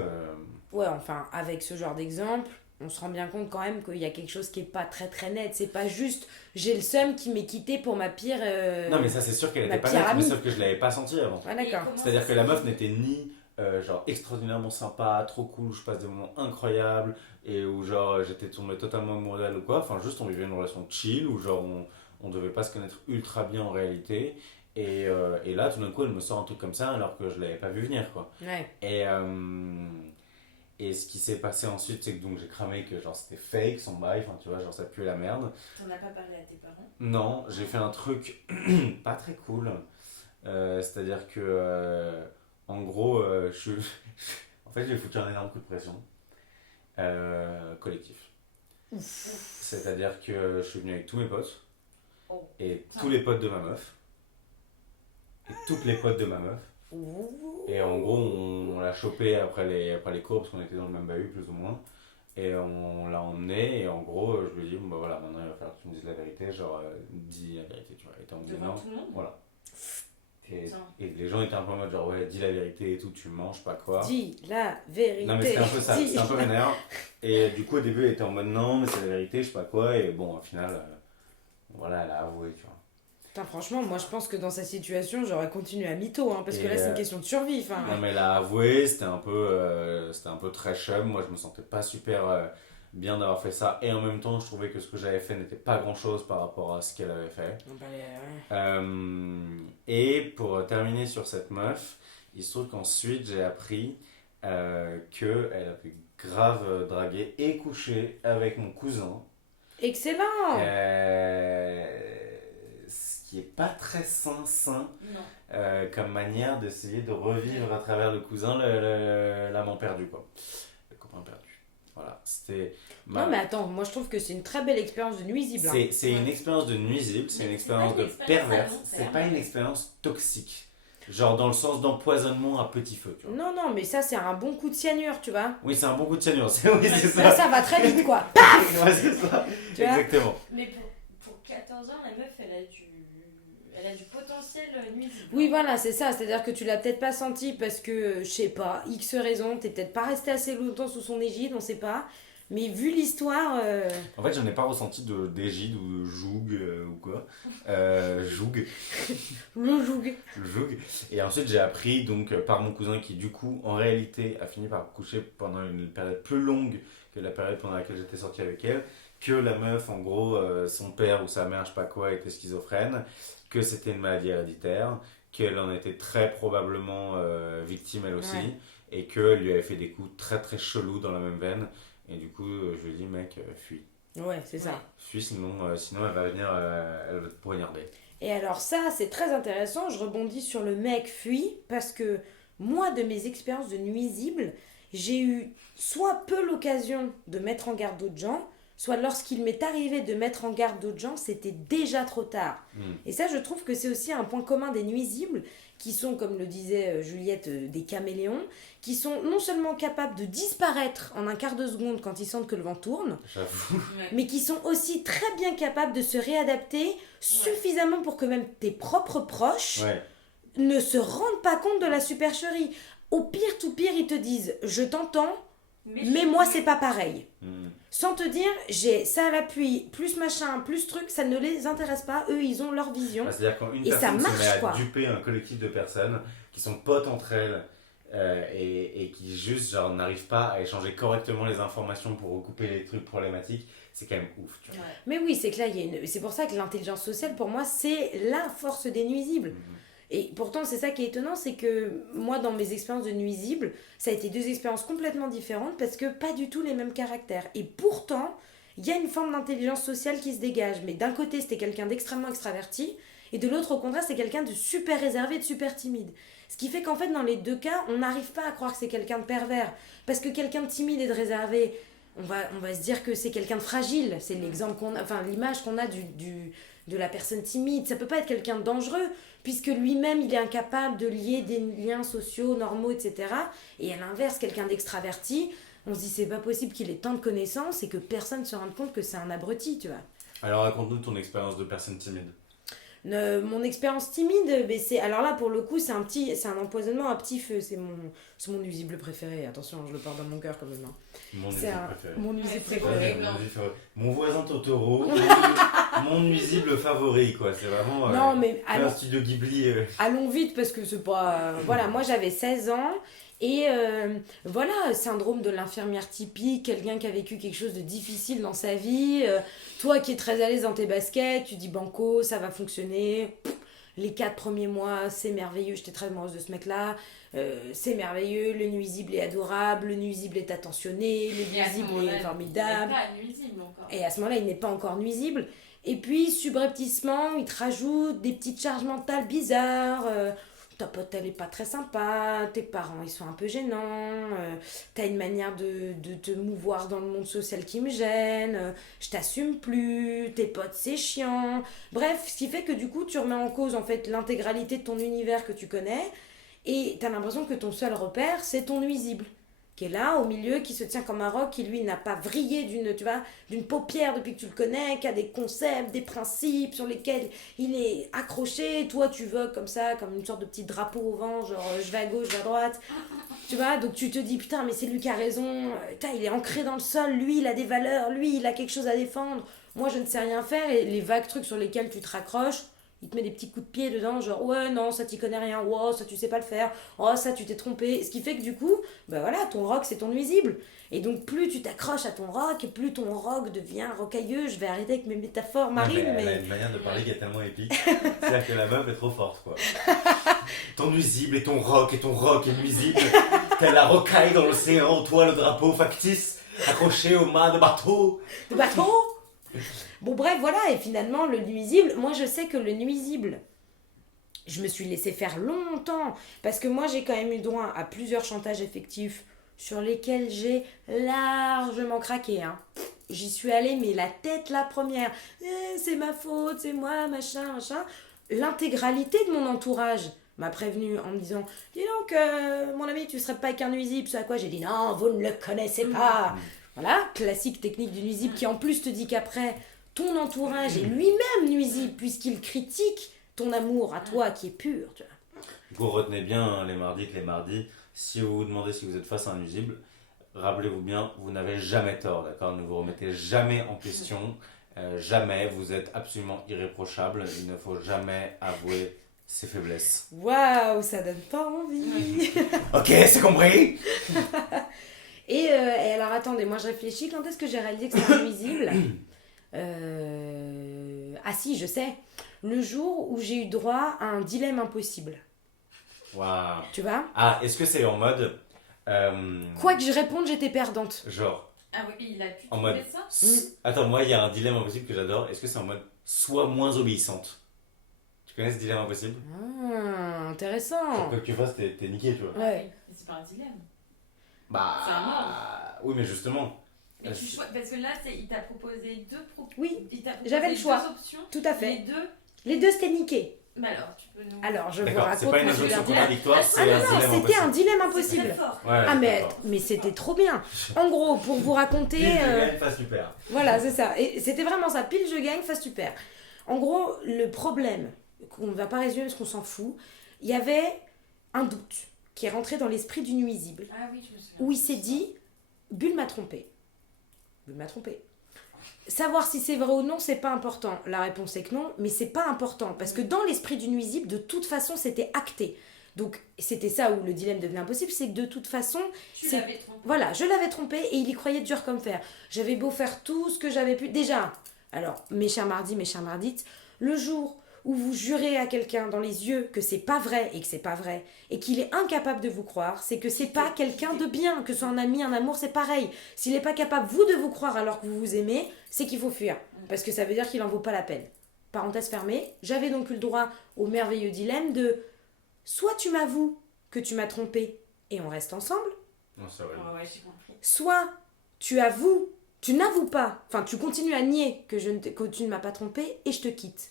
Ouais, enfin, avec ce genre d'exemple, on se rend bien compte quand même qu'il y a quelque chose qui est pas très très net. C'est pas juste j'ai le seum qui m'est quitté pour ma pire. Non, mais ça, c'est sûr qu'elle ma était pas pire nette, mais amie. sauf que je l'avais pas senti avant. Ah, d'accord. C'est-à-dire que la meuf n'était ni genre extraordinairement sympa, trop cool, je passe des moments incroyables, et où genre j'étais tombé totalement amoureux d'elle ou quoi. Enfin, juste on vivait une relation chill, où genre on devait pas se connaître ultra bien en réalité. Et là, tout d'un coup, elle me sort un truc comme ça alors que je l'avais pas vu venir, quoi. Ouais. Et ce qui s'est passé ensuite, c'est que donc j'ai cramé que genre c'était fake son bail, enfin tu vois, genre ça puait la merde. T'en as pas parlé à tes parents? Non, j'ai fait un truc pas très cool. C'est-à-dire que, en gros, en fait, j'ai foutu un énorme coup de pression collectif. C'est-à-dire que je suis venu avec tous mes potes, Oh. et tous les potes de ma meuf, et toutes les potes de ma meuf. Et en gros, on l'a chopé après les cours, parce qu'on était dans le même bahut, plus ou moins. Et on l'a emmené, et en gros, je lui ai dit, bon bah voilà, maintenant il va falloir que tu me dises la vérité, genre, dis la vérité, tu vois. Et t'es en Devant tout le monde? voilà. Et, Putain. et les gens étaient un peu en mode, genre, ouais, dis la vérité et tout, tu mens, je sais pas quoi. Dis la vérité. Non, mais c'était un peu ça, Dis. c'était un peu vénère. Et du coup, au début, elle était en mode, non, mais c'est la vérité, je sais pas quoi. Et bon, au final, voilà, elle a avoué, tu vois. Putain, franchement, moi je pense que dans sa situation, j'aurais continué à mytho, hein, parce que Et, là c'est une question de survie. Enfin, Non, mais elle a avoué, c'était un peu très chum. Moi, je me sentais pas super bien d'avoir fait ça. Et en même temps, je trouvais que ce que j'avais fait n'était pas grand chose par rapport à ce qu'elle avait fait. bah, ouais. Et pour terminer sur cette meuf, il se trouve qu'ensuite j'ai appris qu'elle avait grave dragué et couché avec mon cousin. Excellent. Ce qui est pas très sain Non. comme manière d'essayer de revivre à travers le cousin l'amant perdu, quoi. Le copain perdu. Voilà, c'était... Non, mais attends, moi je trouve que c'est une très belle expérience de nuisible. Hein. C'est une expérience de nuisible, c'est Mais une c'est expérience pas de une expérience à perverse, long c'est terme. pas une expérience toxique. Genre dans le sens d'empoisonnement à petit feu, tu vois. Non, non, mais ça c'est un bon coup de cyanure, tu vois. Oui, c'est un bon coup de cyanure, oui, c'est Là, ça. ça va très vite, quoi. Ouais, c'est ça, Tu vois. exactement. Mais pour 14 ans, la meuf, elle a du potentiel nuisible. Oui, voilà, c'est ça. C'est-à-dire que tu l'as peut-être pas senti parce que, je sais pas, X raison, t'es peut-être pas resté assez longtemps sous son égide, on sait pas. Mais vu l'histoire. En fait, je n'ai pas ressenti d'égide ou de joug ou quoi. Joug. Le joug. Le joug. Et ensuite, j'ai appris donc par mon cousin qui, du coup, en réalité, a fini par coucher pendant une période plus longue que la période pendant laquelle j'étais sorti avec elle, que la meuf, en gros, son père ou sa mère, je sais pas quoi, était schizophrène, que c'était une maladie héréditaire, qu'elle en était très probablement victime elle aussi, Ouais. et qu'elle lui avait fait des coups très très chelous dans la même veine. Et du coup, je lui ai dit, mec, fuis. Ouais, c'est ça. Fuis, sinon elle va venir, elle va te poignarder. Et alors ça, c'est très intéressant. Je rebondis sur le mec fuit parce que moi, de mes expériences de nuisibles, j'ai eu soit peu l'occasion de mettre en garde d'autres gens, soit lorsqu'il m'est arrivé de mettre en garde d'autres gens, c'était déjà trop tard. Et ça, je trouve que c'est aussi un point commun des nuisibles, qui sont, comme le disait Juliette, des caméléons, qui sont non seulement capables de disparaître en un quart de seconde quand ils sentent que le vent tourne, J'avoue. Ouais. mais qui sont aussi très bien capables de se réadapter suffisamment pour que même tes propres proches Ouais. ne se rendent pas compte de la supercherie. Au pire, tout pire, ils te disent « je t'entends, mais moi, c'est pas pareil Mm. ». Sans te dire, j'ai ça à l'appui, plus machin, plus truc, ça ne les intéresse pas. Eux, ils ont leur vision. C'est-à-dire quand une Et ça personne se marche, met à quoi. duper un collectif de personnes qui sont potes entre elles et qui juste genre n'arrivent pas à échanger correctement les informations pour recouper les trucs problématiques, c'est quand même ouf, tu vois. Ouais. Mais oui, c'est que là, c'est pour ça que l'intelligence sociale, pour moi, c'est la force des nuisibles. Et pourtant, c'est ça qui est étonnant, c'est que moi, dans mes expériences de nuisibles, ça a été deux expériences complètement différentes parce que pas du tout les mêmes caractères. Et pourtant, il y a une forme d'intelligence sociale qui se dégage. Mais d'un côté, c'était quelqu'un d'extrêmement extraverti, et de l'autre, au contraire, c'est quelqu'un de super réservé, de super timide. Ce qui fait qu'en fait, dans les deux cas, on n'arrive pas à croire que c'est quelqu'un de pervers. Parce que quelqu'un de timide et de réservé, on va se dire que c'est quelqu'un de fragile. C'est l'exemple qu'on a, enfin, l'image qu'on a de la personne timide. Ça peut pas être quelqu'un de dangereux, puisque lui-même, il est incapable de lier des liens sociaux, normaux, etc. Et à l'inverse, quelqu'un d'extraverti, on se dit c'est pas possible qu'il ait tant de connaissances et que personne ne se rende compte que c'est un abruti, tu vois. Alors raconte-nous ton expérience de personne timide. Mon expérience timide, mais c'est alors là pour le coup c'est un empoisonnement à petit feu, c'est mon nuisible préféré. Attention, je le porte dans mon cœur quand même. Hein. Mon C'est nuisible préféré. mon nuisible c'est préféré. horrible. Mon nuisible préféré. Mon voisin Totoro, mon nuisible favori, quoi. C'est vraiment Non mais un studio Ghibli. allons vite parce que c'est pas voilà, moi j'avais 16 ans et voilà, syndrome de l'infirmière typique, quelqu'un qui a vécu quelque chose de difficile dans sa vie, toi qui es très à l'aise dans tes baskets, tu dis banco, ça va fonctionner. Les 4 premiers mois, c'est merveilleux, j'étais très amoureuse de ce mec-là, c'est merveilleux, le nuisible est adorable, le nuisible est attentionné, le Et à ce nuisible moment-là, est formidable. Il n'est pas nuisible encore. Et à ce moment-là, il n'est pas encore nuisible. Et puis, subrepticement, il te rajoute des petites charges mentales bizarres. Ta pote, elle est pas très sympa. Tes parents, ils sont un peu gênants. T'as une manière de te mouvoir dans le monde social qui me gêne. Je t'assume plus. Tes potes, c'est chiant. Bref, ce qui fait que du coup, tu remets en cause en fait l'intégralité de ton univers que tu connais. Et t'as l'impression que ton seul repère, c'est ton nuisible qui est là au milieu, qui se tient comme un roc, qui lui n'a pas vrillé d'une paupière depuis que tu le connais, qui a des concepts, des principes sur lesquels il est accroché. Toi, tu vogues comme ça, comme une sorte de petit drapeau au vent, genre je vais à gauche, je vais à droite. Tu vois, donc tu te dis putain, mais c'est lui qui a raison. Putain, il est ancré dans le sol, lui, il a des valeurs, lui, il a quelque chose à défendre. Moi, je ne sais rien faire et les vagues trucs sur lesquels tu te raccroches, il te met des petits coups de pied dedans, genre ouais, non, ça t'y connais rien, oh, ça tu sais pas le faire, oh, ça tu t'es trompé. Ce qui fait que du coup, bah voilà, ton roc c'est ton nuisible. Et donc, plus tu t'accroches à ton roc, plus ton roc devient rocailleux. Je vais arrêter avec mes métaphores marines, Elle a mais. une manière de parler qui est tellement épique. C'est-à-dire que la meuf est trop forte, quoi. Ton nuisible et ton roc est nuisible. T'as la rocaille dans l'océan, toi le drapeau factice, accroché au mât de bateau. De bateau. Bon, bref, voilà, et finalement, le nuisible, moi je sais que le nuisible, je me suis laissé faire longtemps, parce que moi j'ai quand même eu droit à plusieurs chantages effectifs sur lesquels j'ai largement craqué. Hein. J'y suis allée, mais la tête la première. C'est ma faute, c'est moi, machin, machin. L'intégralité de mon entourage m'a prévenu en me disant dis donc, mon ami, tu serais pas avec un nuisible, ce à quoi j'ai dit non, vous ne le connaissez pas. Voilà, classique technique du nuisible qui en plus te dit qu'après, ton entourage est lui-même nuisible puisqu'il critique ton amour à toi qui est pur. Tu vois. Vous retenez bien hein, les mardis, si vous vous demandez si vous êtes face à un nuisible, rappelez-vous bien, vous n'avez jamais tort, d'accord? Ne vous remettez jamais en question, jamais, vous êtes absolument irréprochable, il ne faut jamais avouer ses faiblesses. Waouh, ça donne pas envie. Ok, c'est compris. Et alors attendez, moi je réfléchis, quand est-ce que j'ai réalisé que c'était un nuisible Ah si, je sais. Le jour où j'ai eu droit à un dilemme impossible. Waouh. Tu vois? Ah, est-ce que c'est en mode... Quoi que je réponde, j'étais perdante. Genre, Ah oui, il a pu en trouver mode... ça. Attends, moi il y a un dilemme impossible que j'adore, est-ce que c'est en mode sois moins obéissante? Tu connais ce dilemme impossible? Ah, intéressant. Quoi que tu fasses, t'es niqué, tu vois. Ouais. Mais c'est pas un dilemme. Bah... C'est un ordre. Oui, mais justement... Mais parce que là, il t'a proposé Oui, il t'a proposé j'avais le choix. deux options. tout à Les fait. deux. Les deux, c'était niqué. Mais alors, tu peux nous. Alors, je vous D'accord, raconte c'est pas une mon dilemme. injonction contradictoire, c'est Ah un non, dilemme non, c'était impossible. un dilemme C'est impossible. très fort. Ouais, Ah d'accord. mais c'était trop bien. En gros, pour vous raconter, Pile, je gagne, face super. voilà, c'est ça. Et c'était vraiment ça. Pile, je gagne, face super. En gros, le problème, qu'on ne va pas résumer parce qu'on s'en fout, il y avait un doute qui est rentré dans l'esprit du nuisible, Ah oui, je me souviens. où il s'est dit, Bulle m'a trompé. il m'a trompé. Savoir si c'est vrai ou non, c'est pas important. La réponse est que non, mais c'est pas important. Parce que dans l'esprit du nuisible, de toute façon, c'était acté. Donc, c'était ça où le dilemme devenait impossible, c'est que de toute façon, Tu l'avais trompé. voilà, je l'avais trompé et il y croyait dur comme fer. J'avais beau faire tout ce que j'avais pu. Déjà, alors, mes chers mardis, mes chers mardites, le jour où vous jurez à quelqu'un dans les yeux que c'est pas vrai et que c'est pas vrai, et qu'il est incapable de vous croire, c'est que c'est pas quelqu'un de bien, que ce soit un ami, un amour, c'est pareil. S'il est pas capable, vous, de vous croire alors que vous vous aimez, c'est qu'il faut fuir. Parce que ça veut dire qu'il en vaut pas la peine. Parenthèse fermée, j'avais donc eu le droit au merveilleux dilemme de soit tu m'avoues que tu m'as trompé et on reste ensemble, Non, c'est vrai. Ouais, j'ai compris. soit tu n'avoues pas, enfin tu continues à nier que tu ne m'as pas trompé et je te quitte.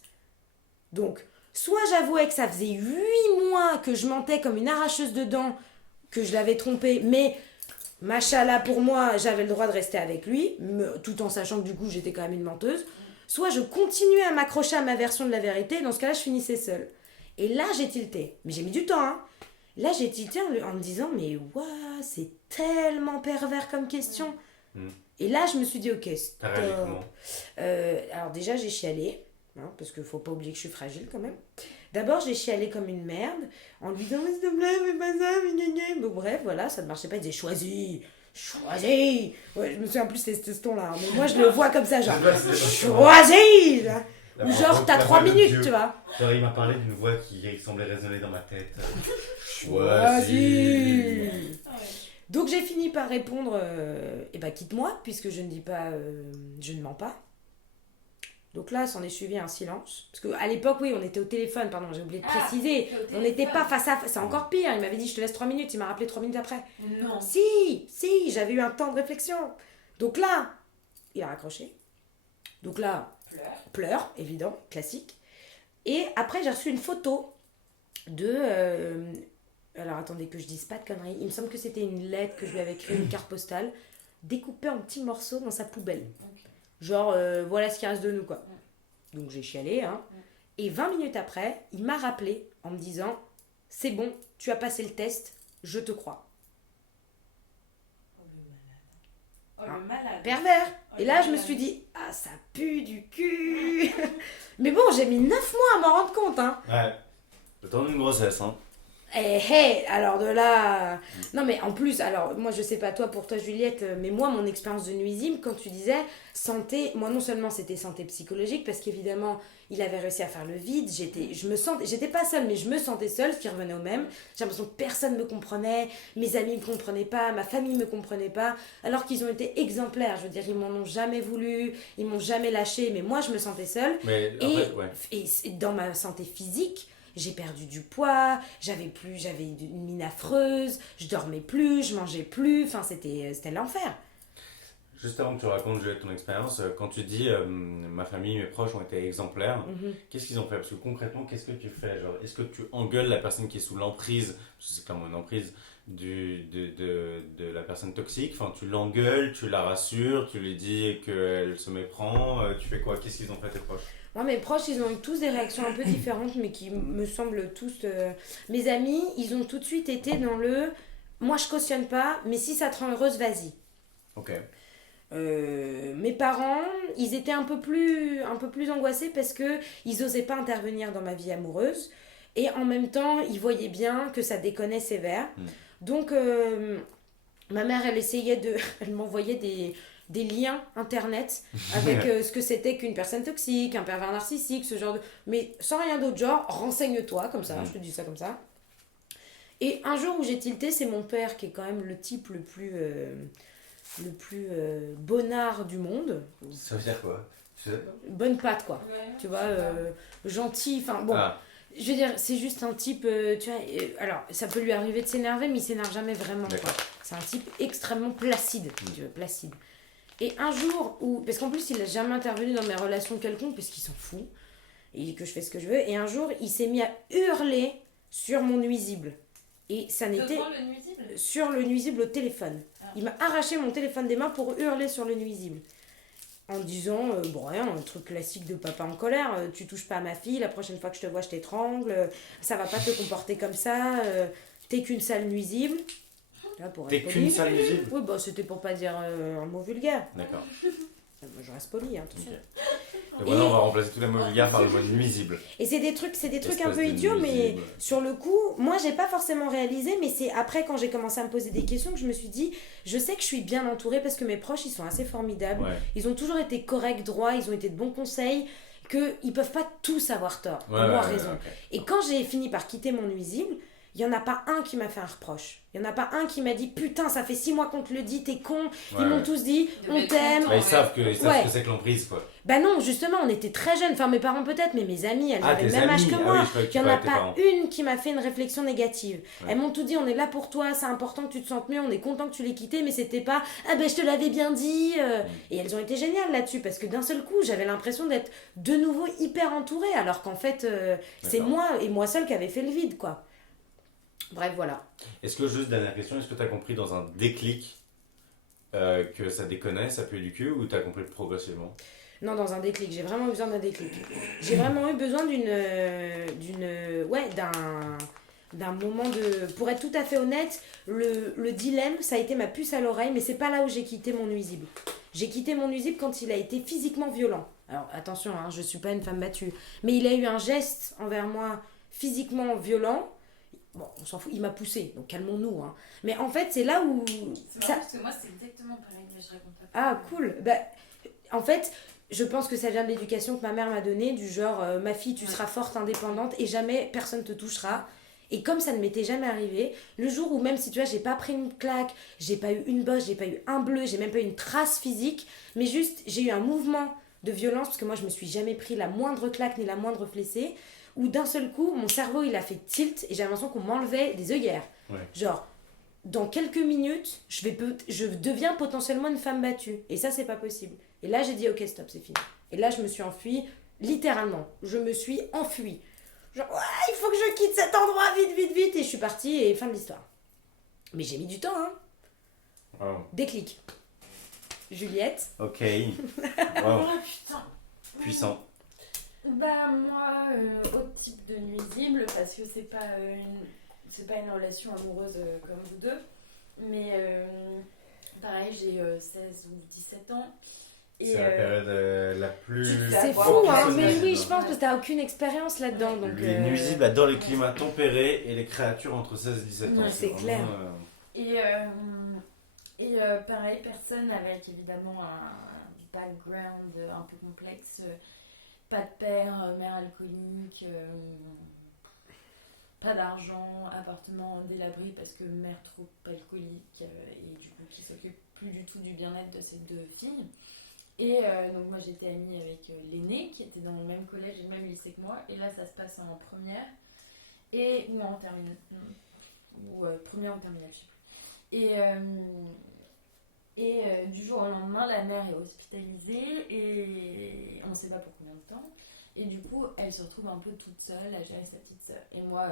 Donc, soit j'avouais que ça faisait 8 mois que je mentais comme une arracheuse de dents, que je l'avais trompé, mais machallah pour moi, j'avais le droit de rester avec lui, tout en sachant que du coup j'étais quand même une menteuse. Soit je continuais à m'accrocher à ma version de la vérité, dans ce cas-là je finissais seule. Et là j'ai tilté, mais j'ai mis du temps, hein. Là j'ai tilté en me disant, mais waouh, c'est tellement pervers comme question. Et là je me suis dit, ok, T'as réagi stop. comment? Alors déjà j'ai chialé, hein, parce qu'il faut pas oublier que je suis fragile quand même. D'abord j'ai chialé comme une merde, en lui disant, mais s'il te plaît, fais pas ça, mais gna gna. Bon bref, voilà, ça ne marchait pas, il disait, choisis. Ouais, je me souviens plus c'est ce ton-là, hein, mais moi je le vois comme ça, genre, choisis là. Ou genre, t'as 3 minutes, tu vois. Genre, il m'a parlé d'une voix qui semblait résonner dans ma tête. Choisis. Donc j'ai fini par répondre, eh ben quitte-moi, puisque je ne dis pas, je ne mens pas. Donc là, s'en est suivi un silence. Parce qu'à l'époque, oui, on était au téléphone, pardon, j'ai oublié de préciser. On n'était pas face à face, c'est encore pire. Il m'avait dit, je te laisse 3 minutes, il m'a rappelé 3 minutes après. Non. Si, j'avais eu un temps de réflexion. Donc là, il a raccroché. Donc là, pleure, évident, classique. Et après, j'ai reçu une photo de... alors attendez que je dise pas de conneries. Il me semble que c'était une lettre que je lui avais écrite, une carte postale, découpée en petits morceaux dans sa poubelle. Genre, voilà ce qui reste de nous, quoi. Donc j'ai chialé, hein. Et 20 minutes après, il m'a rappelé en me disant, c'est bon, tu as passé le test, je te crois. Oh, le malade. Pervers. Et là, je me suis dit, ah, ça pue du cul. Mais bon, j'ai mis 9 mois à m'en rendre compte, hein. Ouais. Le temps d'une grossesse, hein. Alors de là... Non mais en plus, alors moi je sais pas toi pour toi Juliette, mais moi mon expérience de nuisible, quand tu disais santé, moi non seulement c'était santé psychologique, parce qu'évidemment il avait réussi à faire le vide, j'étais pas seule, mais je me sentais seule, ce qui revenait au même, j'ai l'impression que personne me comprenait, mes amis me comprenaient pas, ma famille me comprenait pas, alors qu'ils ont été exemplaires, je veux dire, ils m'en ont jamais voulu, ils m'ont jamais lâché, mais moi je me sentais seule, Mais après, ouais. et dans ma santé physique, j'ai perdu du poids, j'avais une mine affreuse, je dormais plus, je mangeais plus, enfin c'était l'enfer. Juste avant que tu racontes Juliette, ton expérience, quand tu dis ma famille, mes proches ont été exemplaires, qu'est-ce qu'ils ont fait? Parce que concrètement, qu'est-ce que tu fais? Genre, est-ce que tu engueules la personne qui est sous l'emprise, parce que c'est clairement une emprise, de la personne toxique, enfin tu l'engueules, tu la rassures, tu lui dis qu'elle se méprend, tu fais quoi? Qu'est-ce qu'ils ont fait tes proches? Moi, mes proches, ils ont eu tous des réactions un peu différentes, mais qui me semblent tous... Mes amis, ils ont tout de suite été dans le... Moi, je cautionne pas, mais si ça te rend heureuse, vas-y. Ok. Mes parents, ils étaient un peu plus angoissés parce que ils osaient pas intervenir dans ma vie amoureuse et en même temps ils voyaient bien que ça déconnait sévère. Donc ma mère elle m'envoyait des liens internet avec ce que c'était qu'une personne toxique, un pervers narcissique, ce genre de... Mais sans rien d'autre, genre renseigne-toi comme ça, je te dis ça comme ça. Et un jour où j'ai tilté, c'est mon père qui est quand même le type le plus bonnard du monde. Ça veut dire quoi? Bonne patte, quoi. Ouais, tu vois, gentil, enfin bon. Ah. Je veux dire, c'est juste un type, tu vois, alors ça peut lui arriver de s'énerver, mais il s'énerve jamais vraiment, quoi. C'est un type extrêmement placide, si tu veux, placide. Et un jour où, parce qu'en plus il a jamais intervenu dans mes relations quelconques, parce qu'il s'en fout, et que je fais ce que je veux, et un jour il s'est mis à hurler sur mon nuisible. Et ça n'était... Devant le nuisible? Sur le nuisible au téléphone. Il m'a arraché mon téléphone des mains pour hurler sur le nuisible. En disant, bon rien, un truc classique de papa en colère, tu touches pas à ma fille, la prochaine fois que je te vois je t'étrangle, ça va pas te comporter comme ça, t'es qu'une sale nuisible. Là, pour T'es être qu'une poli. seule nuisible? Oui, bah c'était pour pas dire un mot vulgaire. D'accord. Moi, je reste poli, hein, attention. Ok. Donc voilà, on va remplacer tous les mots vulgaires par le mot nuisible. Et c'est des trucs un Espèce peu de idiots, mais nuisible. sur le coup, moi j'ai pas forcément réalisé, mais c'est après quand j'ai commencé à me poser des questions que je me suis dit, je sais que je suis bien entourée parce que mes proches ils sont assez formidables, Ouais. ils ont toujours été corrects, droits, ils ont été de bons conseils, qu'ils peuvent pas tous avoir tort, avoir raison. Ok. Et quand j'ai fini par quitter mon nuisible, il y en a pas un qui m'a fait un reproche. Il y en a pas un qui m'a dit putain, ça fait 6 mois qu'on te le dit, t'es con. Ils m'ont tous dit Ils on devaient être t'aime. contents. Bah, ils savent que Ouais. c'est que l'emprise, quoi. Bah non, justement, on était très jeunes, enfin mes parents peut-être, mais mes amies, elles avaient le tes même âge amis. que Ah moi. oui, je croyais que tu Il n'y en a parlais de tes pas parents. une qui m'a fait une réflexion négative. Ouais. Elles m'ont tout dit, on est là pour toi, c'est important que tu te sentes mieux, on est content que tu l'aies quitté, mais c'était pas ah ben je te l'avais bien dit. Et elles ont été géniales là-dessus, parce que d'un seul coup, j'avais l'impression d'être de nouveau hyper entourée, alors qu'en fait, c'est D'accord. moi et moi seule qui avait fait le vide, quoi. Bref, voilà. Est-ce que, juste dernière question, est-ce que tu as compris dans un déclic que ça déconnait, ça puait du cul, ou tu as compris progressivement? Non, dans un déclic, j'ai vraiment eu besoin d'un déclic. J'ai vraiment eu besoin d'un moment de... Pour être tout à fait honnête, le dilemme, ça a été ma puce à l'oreille, mais c'est pas là où j'ai quitté mon nuisible. J'ai quitté mon nuisible quand il a été physiquement violent. Alors attention, hein, je suis pas une femme battue, mais il a eu un geste envers moi physiquement violent. Bon, on s'en fout, il m'a poussé, donc calmons-nous. Hein. Mais en fait, c'est là où... C'est marrant parce que moi, c'est exactement pareil, mais je réponds pas. Ah, cool. Bah, en fait, je pense que ça vient de l'éducation que ma mère m'a donnée, du genre, ma fille, tu seras forte, indépendante, et jamais personne te touchera. Et comme ça ne m'était jamais arrivé, le jour où même si tu vois, j'ai pas pris une claque, j'ai pas eu une bosse, j'ai pas eu un bleu, j'ai même pas eu une trace physique, mais juste, j'ai eu un mouvement de violence, parce que moi, je me suis jamais pris la moindre claque ni la moindre fessée, où d'un seul coup, mon cerveau, il a fait tilt, et j'ai l'impression qu'on m'enlevait des œillères. Ouais. Genre, dans quelques minutes, je deviens potentiellement une femme battue. Et ça, c'est pas possible. Et là, j'ai dit, ok, stop, c'est fini. Et là, je me suis enfuie, littéralement. Je me suis enfuie. Genre, ouais, il faut que je quitte cet endroit, vite, vite, vite. Et je suis partie, et fin de l'histoire. Mais j'ai mis du temps, hein. Wow. Déclic. Juliette. Ok. Wow. Oh putain. Puissant. Bah moi, autre type de nuisible, parce que c'est pas une relation amoureuse comme vous deux, mais pareil, j'ai 16 ou 17 ans. Et, C'est la période la plus... tu C'est Bah, fou, bon, hein. c'est Mais nuisible. oui, je pense que t'as aucune expérience là-dedans. Donc, Les nuisibles adorent les climats tempérés et les créatures entre 16 et 17 ans. Ouais, c'est vraiment, clair. Et pareil, personne avec évidemment un background un peu complexe, pas de père, mère alcoolique, pas d'argent, appartement délabré parce que mère trop alcoolique et du coup qui s'occupe plus du tout du bien-être de ces deux filles. Et donc moi j'étais amie avec l'aînée qui était dans le même collège et le même lycée que moi, et là ça se passe en première ou en terminale, première ou terminale, je sais plus. Et du jour au lendemain, la mère est hospitalisée et on ne sait pas pour combien de temps. Et du coup, elle se retrouve un peu toute seule à gérer sa petite sœur. Et moi,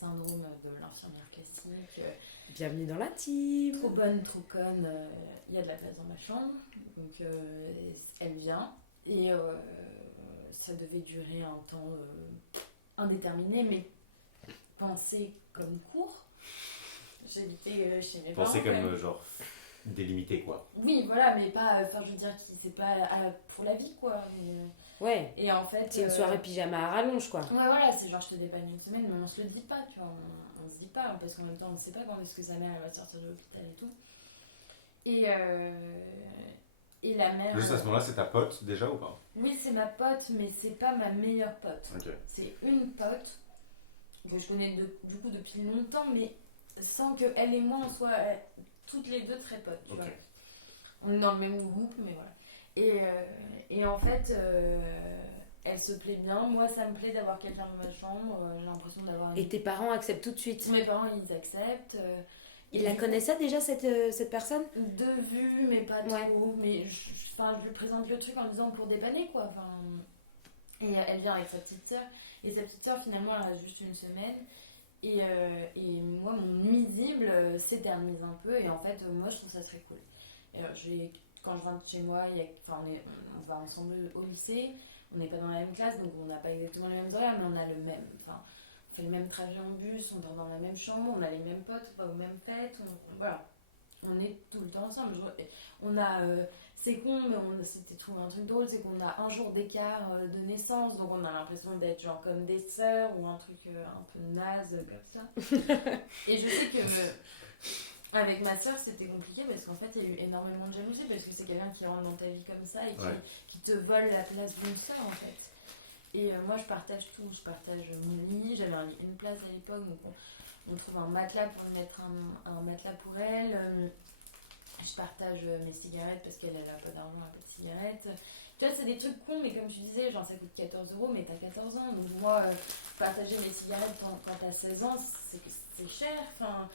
syndrome de l'infirmière classique. bienvenue dans la team. Trop bonne, trop conne. Il y a de la place dans ma chambre. Donc, elle vient. Et ça devait durer un temps indéterminé, mais pensé comme court. J'habitais chez mes parents. Pensez comme genre délimité, quoi. Oui, voilà, mais pas. Enfin, je veux dire, c'est pas pour la vie, quoi. Ouais. Et en fait. C'est une soirée pyjama à rallonge, quoi. Ouais, voilà, c'est genre je te dépanne une semaine, mais on se le dit pas, tu vois. On se dit pas, parce qu'en même temps, on ne sait pas quand est-ce que sa mère elle va sortir de l'hôpital et tout. Et la mère. Juste à ce moment-là, c'est ta pote déjà ou pas? Oui, c'est ma pote, mais c'est pas ma meilleure pote. Ok. C'est une pote que je connais du coup depuis longtemps, mais sans que elle et moi on soit toutes les deux très potes. Tu Ok. vois. On est dans le même groupe, mais voilà. Et en fait, elle se plaît bien. Moi, ça me plaît d'avoir quelqu'un dans ma chambre. J'ai l'impression d'avoir. Et tes parents acceptent tout de suite. Mes parents, ils acceptent. Ils la connaissaient déjà, cette personne? De vue, mais pas Ouais. trop. Mais je lui présente le truc en disant pour dépanner, quoi. Enfin, et elle vient avec sa petite soeur. Et sa petite soeur, finalement, elle reste juste une semaine. Et moi, mon nuisible s'éternise un peu. Et en fait, moi, je trouve ça très cool. Et alors, quand je rentre chez moi, on va ensemble au lycée. On n'est pas dans la même classe, donc on n'a pas exactement les mêmes horaires, mais on a le même. Enfin, fait le même trajet en bus, on dort dans la même chambre, on a les mêmes potes, on va aux mêmes fêtes, voilà. On est tout le temps ensemble. On a, c'est con, mais on s'était trouvé un truc drôle, c'est qu'on a un jour d'écart de naissance, donc on a l'impression d'être genre comme des sœurs ou un truc un peu naze comme ça. Et je sais que avec ma sœur c'était compliqué parce qu'en fait il y a eu énormément de jalousie parce que c'est quelqu'un qui rentre dans ta vie comme ça et qui te vole la place d'une sœur en fait. Et moi je partage tout, je partage mon lit, j'avais une place à l'époque donc on trouve un matelas pour mettre un matelas pour elle. Je partage mes cigarettes parce qu'elle a pas d'argent, elle a pas de cigarettes. Tu vois, c'est des trucs cons, mais comme tu disais, genre ça coûte 14 €, mais t'as 14 ans. Donc moi, partager mes cigarettes quand t'as 16 ans, c'est cher. Enfin,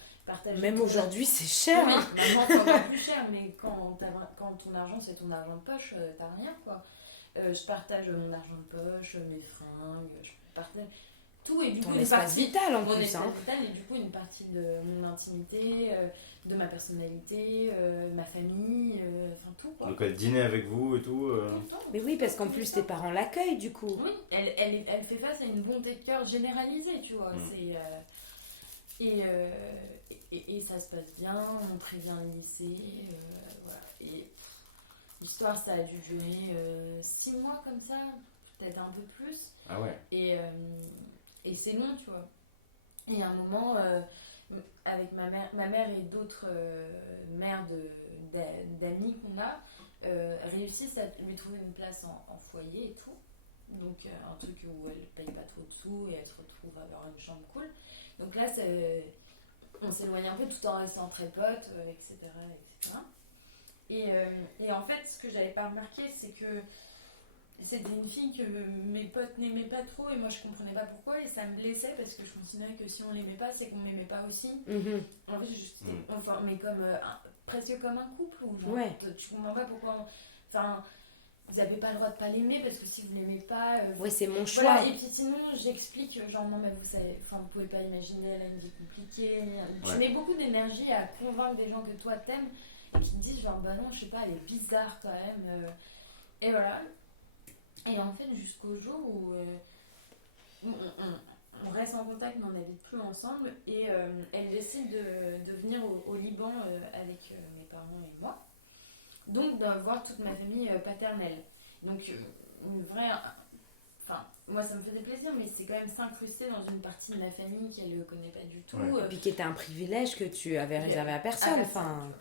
même aujourd'hui, c'est cher. Oui, hein. maintenant c'est encore plus cher, mais quand ton argent, c'est ton argent de poche, t'as rien, quoi. Je partage mon argent de poche, mes fringues, je partage tout et du coup Ton espace vital en mon plus. espace Hein. vital et du coup une partie de mon intimité, de ma personnalité, ma famille, enfin tout quoi. Donc elle dînait avec vous et tout. Tout le temps. Mais oui, parce qu'en plus, tes parents l'accueillent du coup. Oui, elle fait face à une bonté de cœur généralisée, tu vois. Et ça se passe bien, on prévient le lycée, voilà. Et l'histoire, ça a dû durer 6 mois comme ça, peut-être un peu plus. Ah ouais. Et c'est long, tu vois. Et à un moment, avec ma mère et d'autres mères d'amis qu'on a, réussissent à lui trouver une place en foyer et tout. Donc un truc où elle paye pas trop de sous et elle se retrouve à avoir une chambre cool. Donc là, on s'éloigne un peu tout en restant très potes, etc. Et en fait, ce que j'avais pas remarqué, c'est que c'était une fille que mes potes n'aimaient pas trop et moi je comprenais pas pourquoi et ça me blessait parce que je considérais que si on l'aimait pas, c'est qu'on m'aimait pas aussi. En fait, on formait comme presque comme un couple ou genre, tu comprends pas pourquoi. Enfin, vous avez pas le droit de pas l'aimer parce que si vous l'aimez pas. Oui, c'est mon choix. Voilà, et puis sinon, j'explique, genre non, mais vous savez, vous pouvez pas imaginer, elle a une vie compliquée. Tu mets beaucoup d'énergie à convaincre des gens que toi t'aimes et qui te disent, genre, bah non, je sais pas, elle est bizarre quand même. Et voilà. Et en fait, jusqu'au jour où on reste en contact, mais on n'habite plus ensemble. Et elle décide de venir au Liban avec mes parents et moi. Donc, d'avoir toute ma famille paternelle. Donc, une vraie. Enfin, moi, ça me faisait plaisir, mais c'est quand même s'incruster dans une partie de ma famille qu'elle ne connaît pas du tout. Et puis qui était un privilège que tu avais réservé à personne. Enfin.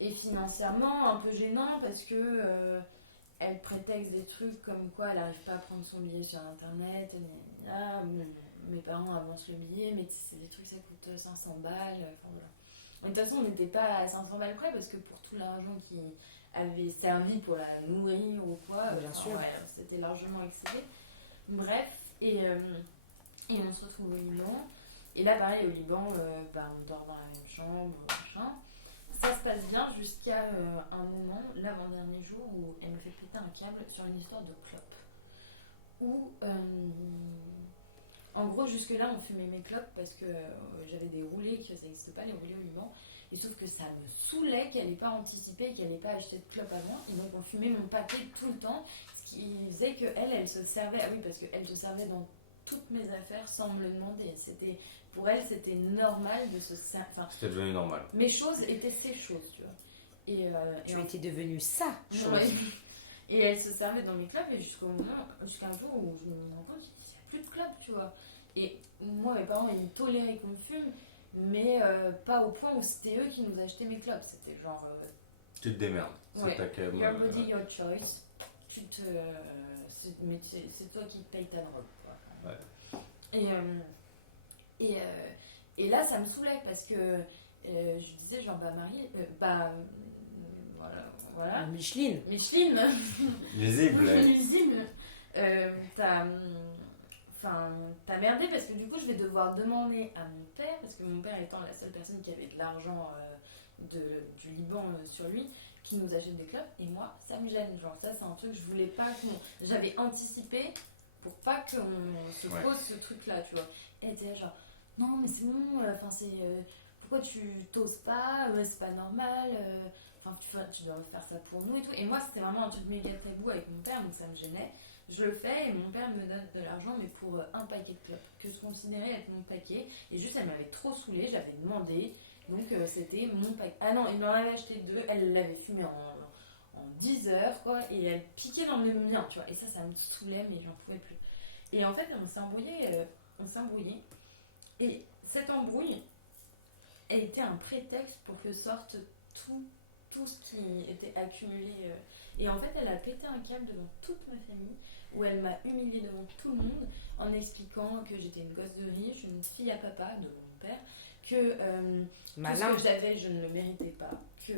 Et financièrement, un peu gênant parce que. Elle prétexte des trucs comme quoi elle n'arrive pas à prendre son billet sur internet, mes parents avancent le billet, mais c'est des trucs ça coûte 500 balles. Enfin, voilà. De toute façon, on n'était pas à 500 balles près parce que pour tout l'argent qui avait servi pour la nourrir ou quoi, bien sûr. Ouais, c'était largement excédé. Bref, et on se retrouve au Liban. Et là, pareil, au Liban, on dort dans la même chambre, machin. Ça se passe bien jusqu'à un moment, l'avant-dernier jour, où elle me fait péter un câble sur une histoire de clope. Où, en gros, jusque-là, on fumait mes clopes parce que j'avais des roulés, que ça n'existe pas, les roulés au Liban. Et sauf que ça me saoulait qu'elle n'ait pas anticipé, qu'elle n'ait pas acheté de clopes avant. Et donc, on fumait mon paquet tout le temps. Ce qui faisait qu'elle se servait. Ah oui, parce qu'elle se servait dans toutes mes affaires sans me le demander. Pour elle, c'était normal de se servir. C'était devenu normal. Mes choses étaient ses choses, tu vois. Tu étais devenue sa chose. Ouais. Et elle se servait dans mes clopes et jusqu'à un jour où je me rends compte qu'il n'y a plus de clopes, tu vois. Et moi, mes parents, ils toléraient qu'on fume, mais pas au point où c'était eux qui nous achetaient mes clopes. C'était genre... Tu te démerdes. Ouais. Your body, Ouais. your choice. Mais c'est toi qui te payes ta drogue, quoi. Ouais. Et là, ça me saoulait parce que je disais, genre, Marie, voilà. Micheline. Lisible. Lisible. T'as merdé parce que du coup, je vais devoir demander à mon père, parce que mon père étant la seule personne qui avait de l'argent du Liban sur lui, qui nous achète des clopes, et moi, ça me gêne. Genre, ça, c'est un truc que je voulais pas j'avais anticipé pour pas qu'on se pose ce truc-là, tu vois. Et elle était là, genre, non, mais c'est bon, pourquoi tu t'oses pas, c'est pas normal, enfin tu dois faire ça pour nous et tout. Et moi c'était vraiment un truc méga tabou avec mon père, donc ça me gênait. Je le fais et mon père me donne de l'argent, mais pour un paquet de clopes, que je considérais être mon paquet. Et juste, elle m'avait trop saoulée, j'avais demandé, donc c'était mon paquet. Ah non, il m'en avait acheté 2, elle l'avait fumé en 10 heures, quoi, et elle piquait dans le mien, tu vois. Et ça me saoulait, mais j'en pouvais plus. Et en fait, on s'est embrouillé. Et cette embrouille, elle était un prétexte pour que sorte tout ce qui était accumulé. Et en fait, elle a pété un câble devant toute ma famille, où elle m'a humiliée devant tout le monde, en expliquant que j'étais une gosse de riche, une fille à papa, de mon père, que tout ce que j'avais, je ne le méritais pas, que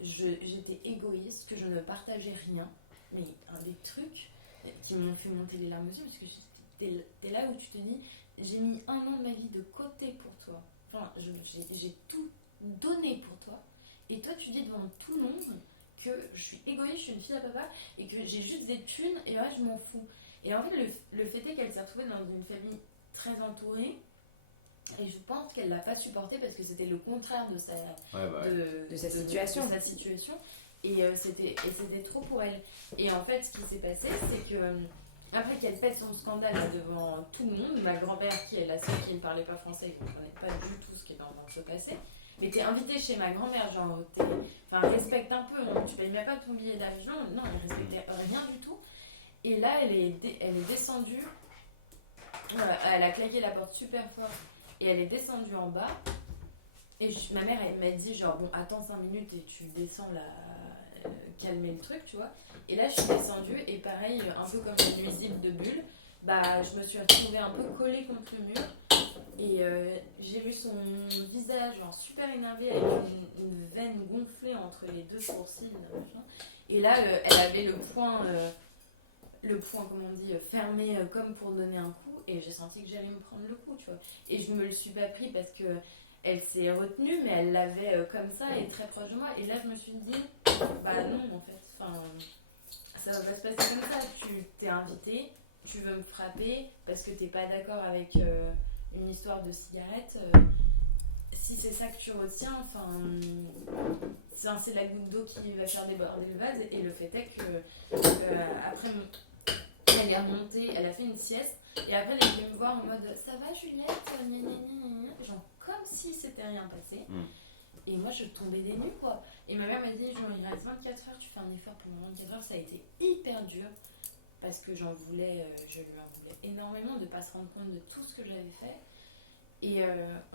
j'étais égoïste, que je ne partageais rien. Mais des trucs qui m'ont fait monter les larmes aux yeux, parce que t'es là où tu te dis, j'ai mis 1 an de ma vie de côté pour toi. Enfin, j'ai tout donné pour toi. Et toi, tu dis devant tout le monde que je suis égoïste, je suis une fille à papa, et que j'ai juste des thunes, et ouais, je m'en fous. Et en fait, le fait est qu'elle s'est retrouvée dans une famille très entourée, et je pense qu'elle l'a pas supporté parce que c'était le contraire de sa situation. Et c'était trop pour elle. Et en fait, ce qui s'est passé, c'est que après qu'elle pète son scandale devant tout le monde, ma grand-mère, qui est la seule qui ne parlait pas français et qui ne comprenait pas du tout ce qui était en train de se passer, mais t'es invitée chez ma grand-mère, genre, respecte un peu, hein, tu payes même pas ton billet d'avion, non, elle respectait rien du tout. Et là, elle est descendue, elle a claqué la porte super fort, et elle est descendue en bas, et ma mère, elle m'a dit, genre, bon, attends 5 minutes et tu descends là, calmer le truc, tu vois. Et là, je suis descendue, et pareil, un peu comme une nuisible de bulles, bah, je me suis retrouvée un peu collée contre le mur. Et j'ai vu son visage genre, super énervé avec une veine gonflée entre les 2 sourcils. Et là, elle avait le poing, comment on dit, fermé comme pour donner un coup. Et j'ai senti que j'allais me prendre le coup, tu vois. Et je me le suis pas pris parce que elle s'est retenue, mais elle l'avait comme ça et très proche de moi. Et là, je me suis dit, bah non, en fait, ça va pas se passer comme ça. Tu t'es invité, tu veux me frapper parce que t'es pas d'accord avec une histoire de cigarette. Si c'est ça que tu retiens, c'est la goutte d'eau qui va faire déborder le vase. Et le fait est que après, elle est remontée, elle a fait une sieste. Et après, elle est venue me voir en mode ça va, Juliette, genre comme si c'était rien passé. Et moi, je tombais des nues, quoi. Et ma mère m'a dit, genre, il reste 24 heures, tu fais un effort pour 24 heures. Ça a été hyper dur parce que je lui en voulais énormément de ne pas se rendre compte de tout ce que j'avais fait. Et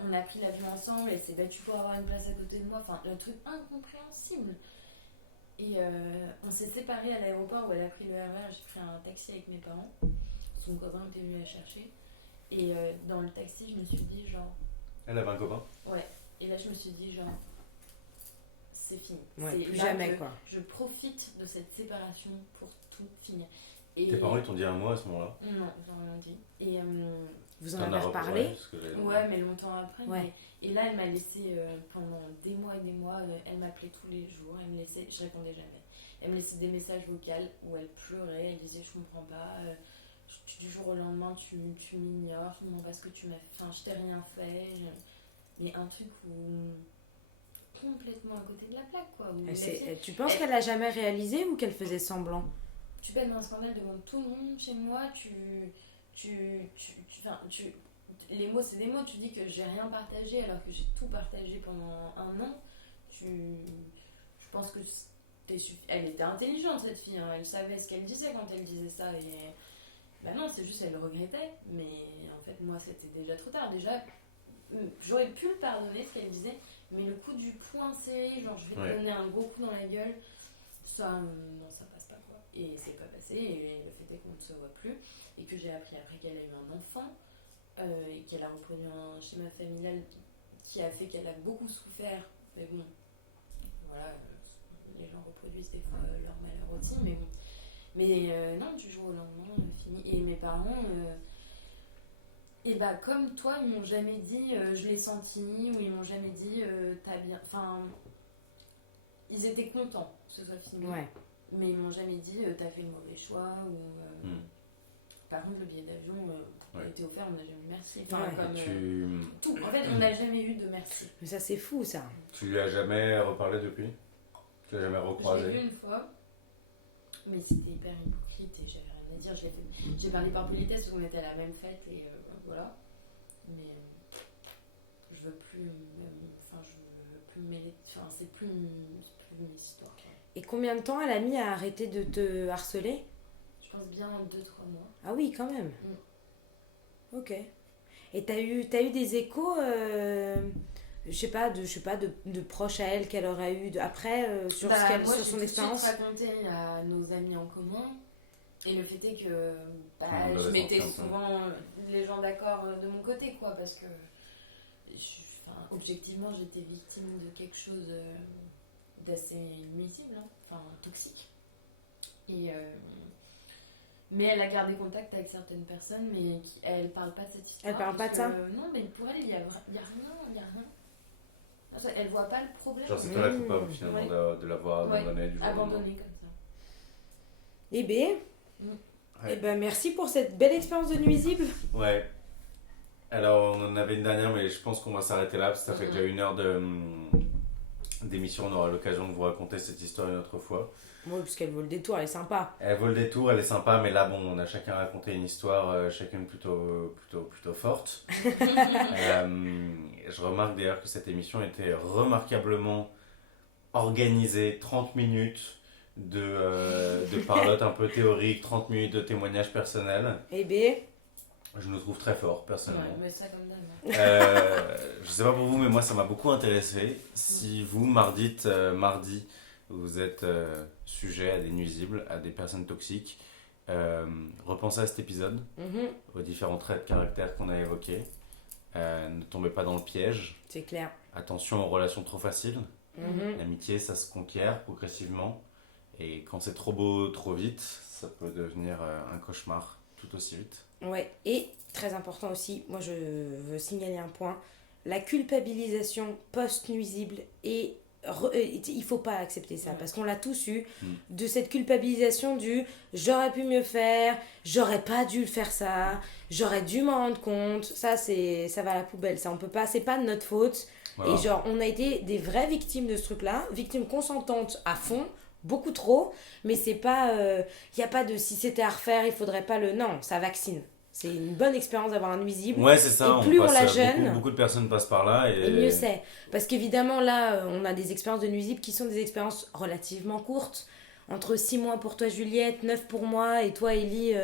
on a pris l'avion ensemble, elle s'est battue pour avoir une place à côté de moi, un truc incompréhensible. Et on s'est séparés à l'aéroport où elle a pris le RER, j'ai pris un taxi avec mes parents. Son copain était venu la chercher. Et dans le taxi, je me suis dit, genre. Elle avait un copain ? Ouais. Et là, je me suis dit, genre, c'est fini. Ouais, c'est plus jamais, quoi. Je profite de cette séparation pour tout finir. Et tes parents, ils t'ont dit un mot à ce moment-là ? Non, ils n'ont rien dit. Et vous en avez reparlé ? Ouais, mais longtemps après. Ouais. Et là, elle m'a laissé pendant des mois et des mois. Elle m'appelait tous les jours. Elle me laissait, je répondais jamais. Elle me laissait des messages vocaux où elle pleurait. Elle disait, je comprends pas. Du jour au lendemain, tu m'ignores. Je me demande pas ce que tu m'as fait. Enfin, je t'ai rien fait. Mais un truc où complètement à côté de la plaque, quoi. Tu penses qu'elle a jamais réalisé ou qu'elle faisait semblant ? Tu pètes un scandale devant tout le monde chez moi. Les mots, c'est des mots. Tu dis que j'ai rien partagé alors que j'ai tout partagé pendant 1 an. Je pense que elle était intelligente, cette fille. Hein. Elle savait ce qu'elle disait quand elle disait ça. Et bah non, c'est juste elle le regrettait. Mais en fait, moi, c'était déjà trop tard. Déjà, j'aurais pu le pardonner ce qu'elle disait. Mais le coup du poing serré, genre je vais te donner un gros coup dans la gueule, ça, non, ça passe pas, quoi. Et c'est pas passé. Et le fait est qu'on ne se voit plus. Et que j'ai appris après qu'elle a eu un enfant. Et qu'elle a reproduit un schéma familial qui a fait qu'elle a beaucoup souffert. Mais bon, voilà, les gens reproduisent des fois leur malheur aussi, mais bon. Mais non, du jour au lendemain, fini. Et mes parents, et bah comme toi, ils m'ont jamais dit je l'ai senti, ou ils m'ont jamais dit t'as bien. Enfin, ils étaient contents que ce soit fini. Ouais. Mais ils m'ont jamais dit t'as fait le mauvais choix, ou. Par contre, le billet d'avion a été offert, on n'a jamais eu merci. Enfin, Ouais. comme, tout. En fait, on n'a jamais eu de merci. Mais ça, c'est fou, ça. Tu lui as jamais reparlé depuis? Tu l'as jamais Je l'ai recroisé? vu une fois, mais c'était hyper hypocrite et j'avais rien à dire. J'ai parlé par politesse parce qu'on était à la même fête et voilà. Mais je veux plus. Je veux plus me mêler. Enfin, c'est plus mes histoires. Quoi. Et combien de temps elle a mis à arrêter de te harceler? Je pense bien 2-3 mois. Ah oui, quand même. Ok. Et t'as eu des échos, je sais pas, de proches à elle qu'elle aurait eu après sur son expérience? Moi, j'ai raconté à nos amis en commun. Et le fait est que je je mettais souvent les gens d'accord de mon côté, quoi, parce que objectivement, j'étais victime de quelque chose d'assez nuisible, hein, enfin toxique. Et mais elle a gardé contact avec certaines personnes, mais elle parle pas de cette histoire. Elle parle pas de ça? Non, mais pour elle, il y a rien. Elle voit pas le problème. Genre c'est toi la coupable finalement de l'avoir abandonné du jour au lendemain. Abandonné comme ça. Eh bien, Ouais. eh ben, merci pour cette belle expérience de nuisible. Ouais. Alors on en avait une dernière, mais je pense qu'on va s'arrêter là parce que ça fait déjà 1 heure d'émission. On aura l'occasion de vous raconter cette histoire une autre fois. Oui, parce qu'elle vaut le détour, elle est sympa. Elle vaut le détour, elle est sympa, mais là bon, on a chacun raconté une histoire, chacune plutôt forte. Je remarque d'ailleurs que cette émission était remarquablement organisée, 30 minutes de parlotte un peu théorique, 30 minutes de témoignages personnels. Eh bien, Je nous trouve très forts personnellement. Ouais, mais ça comme d'hab. Je sais pas pour vous, mais moi ça m'a beaucoup intéressé. Si vous, mardi, vous êtes sujet à des nuisibles, à des personnes toxiques, repensez à cet épisode, aux différents traits de caractère qu'on a évoqués. Ne tombez pas dans le piège. c'est clair. Attention aux relations trop faciles. L'amitié, ça se conquiert progressivement. Et quand c'est trop beau, trop vite, ça peut devenir un cauchemar tout aussi vite. Ouais, et très important aussi, moi je veux signaler un point, la culpabilisation post-nuisible et il faut pas accepter ça parce qu'on l'a tous eu, de cette culpabilisation du j'aurais pu mieux faire, j'aurais pas dû faire ça, j'aurais dû m'en rendre compte, ça va à la poubelle, ça on peut pas, c'est pas de notre faute. Voilà. Et genre on a été des vraies victimes de ce truc là, victimes consentantes à fond, beaucoup trop, mais c'est pas y a pas de si c'était à refaire il faudrait pas le, non, ça vaccine. C'est une bonne expérience d'avoir un nuisible. Ouais, c'est ça. Et plus on la passe, gêne, beaucoup de personnes passent par là. et mieux c'est. Parce qu'évidemment, là, on a des expériences de nuisibles qui sont des expériences relativement courtes. Entre 6 mois pour toi, Juliette, 9 pour moi, et toi, Ellie,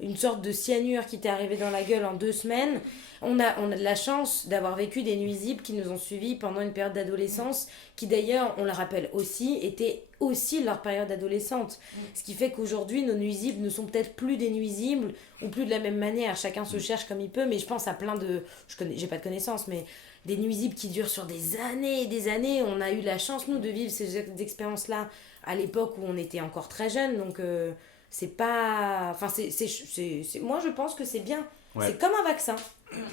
une sorte de cyanure qui t'est arrivé dans la gueule en 2 semaines. On a de la chance d'avoir vécu des nuisibles qui nous ont suivis pendant une période d'adolescence, qui d'ailleurs, on le rappelle aussi, étaient aussi leur période adolescente. Ce qui fait qu'aujourd'hui, nos nuisibles ne sont peut-être plus des nuisibles, ou plus de la même manière. Chacun se cherche comme il peut, mais je pense à plein de... j'ai pas de connaissances, mais des nuisibles qui durent sur des années et des années. On a eu la chance, nous, de vivre ces expériences-là à l'époque où on était encore très jeunes, donc c'est pas... Enfin, moi, je pense que c'est bien. Ouais. C'est comme un vaccin.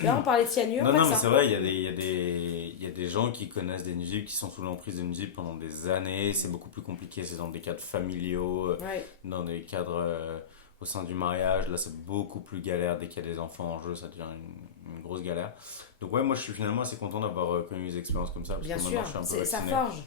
Là, on parlait de cyanure, Non, vaccin. mais c'est vrai, il y a des gens qui connaissent des nuisibles, qui sont sous l'emprise des nuisibles pendant des années. C'est beaucoup plus compliqué, c'est dans des cadres familiaux, Ouais. dans des cadres au sein du mariage. Là, c'est beaucoup plus galère. Dès qu'il y a des enfants en jeu, ça devient une grosse galère. Donc ouais, moi, je suis finalement assez content d'avoir connu des expériences comme ça, parce Bien que sûr, maintenant, je suis un peu ça vacciné. forge.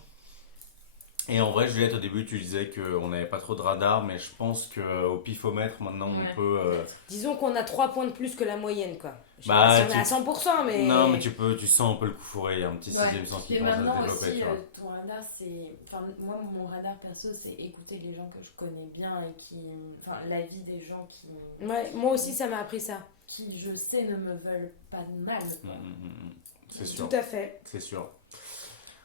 Et en vrai, Juliette, au début, tu disais qu'on n'avait pas trop de radar, mais je pense qu'au pifomètre, maintenant, Ouais. on peut... Disons qu'on a 3 points de plus que la moyenne, quoi. Je sais Bah, pas si on est à 100%, mais... Non, mais tu sens un peu le coup fourré, il y a un petit Ouais. sixième sens qui Et commence à se maintenant développer, aussi, tu vois. ton radar, c'est... Enfin, moi, mon radar perso, c'est écouter les gens que je connais bien et qui... Enfin, l'avis des gens Ouais, moi aussi, ça m'a appris ça. qui, je sais, ne me veulent pas de mal. Quoi. C'est sûr, Tout à fait. c'est sûr.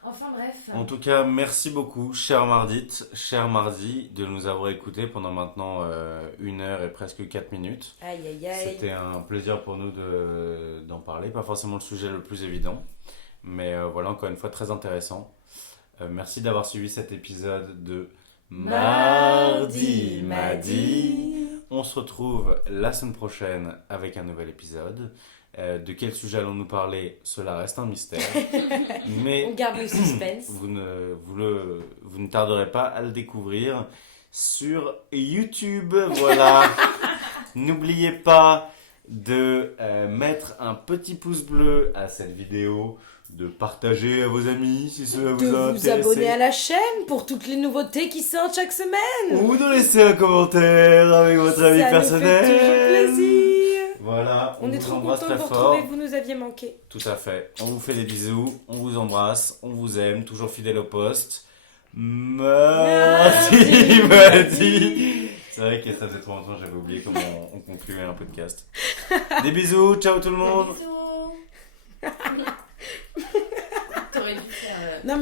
Enfin, bref. En tout cas, merci beaucoup, cher Mardite, cher Mardi, de nous avoir écoutés pendant maintenant 1 heure et presque 4 minutes. Aïe, aïe, aïe. C'était un plaisir pour nous d'en parler. Pas forcément le sujet le plus évident, mais voilà, encore une fois, très intéressant. Merci d'avoir suivi cet épisode de Mardi Madi. On se retrouve la semaine prochaine avec un nouvel épisode. De quel sujet allons-nous parler? Cela reste un mystère. Mais On garde le suspense. vous ne tarderez pas à le découvrir sur YouTube. Voilà. N'oubliez pas de mettre un petit pouce bleu à cette vidéo, de partager à vos amis si cela vous a De vous abonner intéressé. à la chaîne pour toutes les nouveautés qui sortent chaque semaine. Ou de laisser un commentaire avec votre avis Ça personnel. nous fait toujours plaisir. Voilà, On est vous trop embrasse contents de très vous fort. retrouver, vous nous aviez manqué. Tout à fait. On vous fait des bisous, on vous embrasse, on vous aime, toujours fidèle au poste. Mardi, mardi. C'est vrai que ça faisait trop longtemps, j'avais oublié comment on concluait un podcast. Des bisous, ciao tout le monde. Bisous. T'aurais dû faire.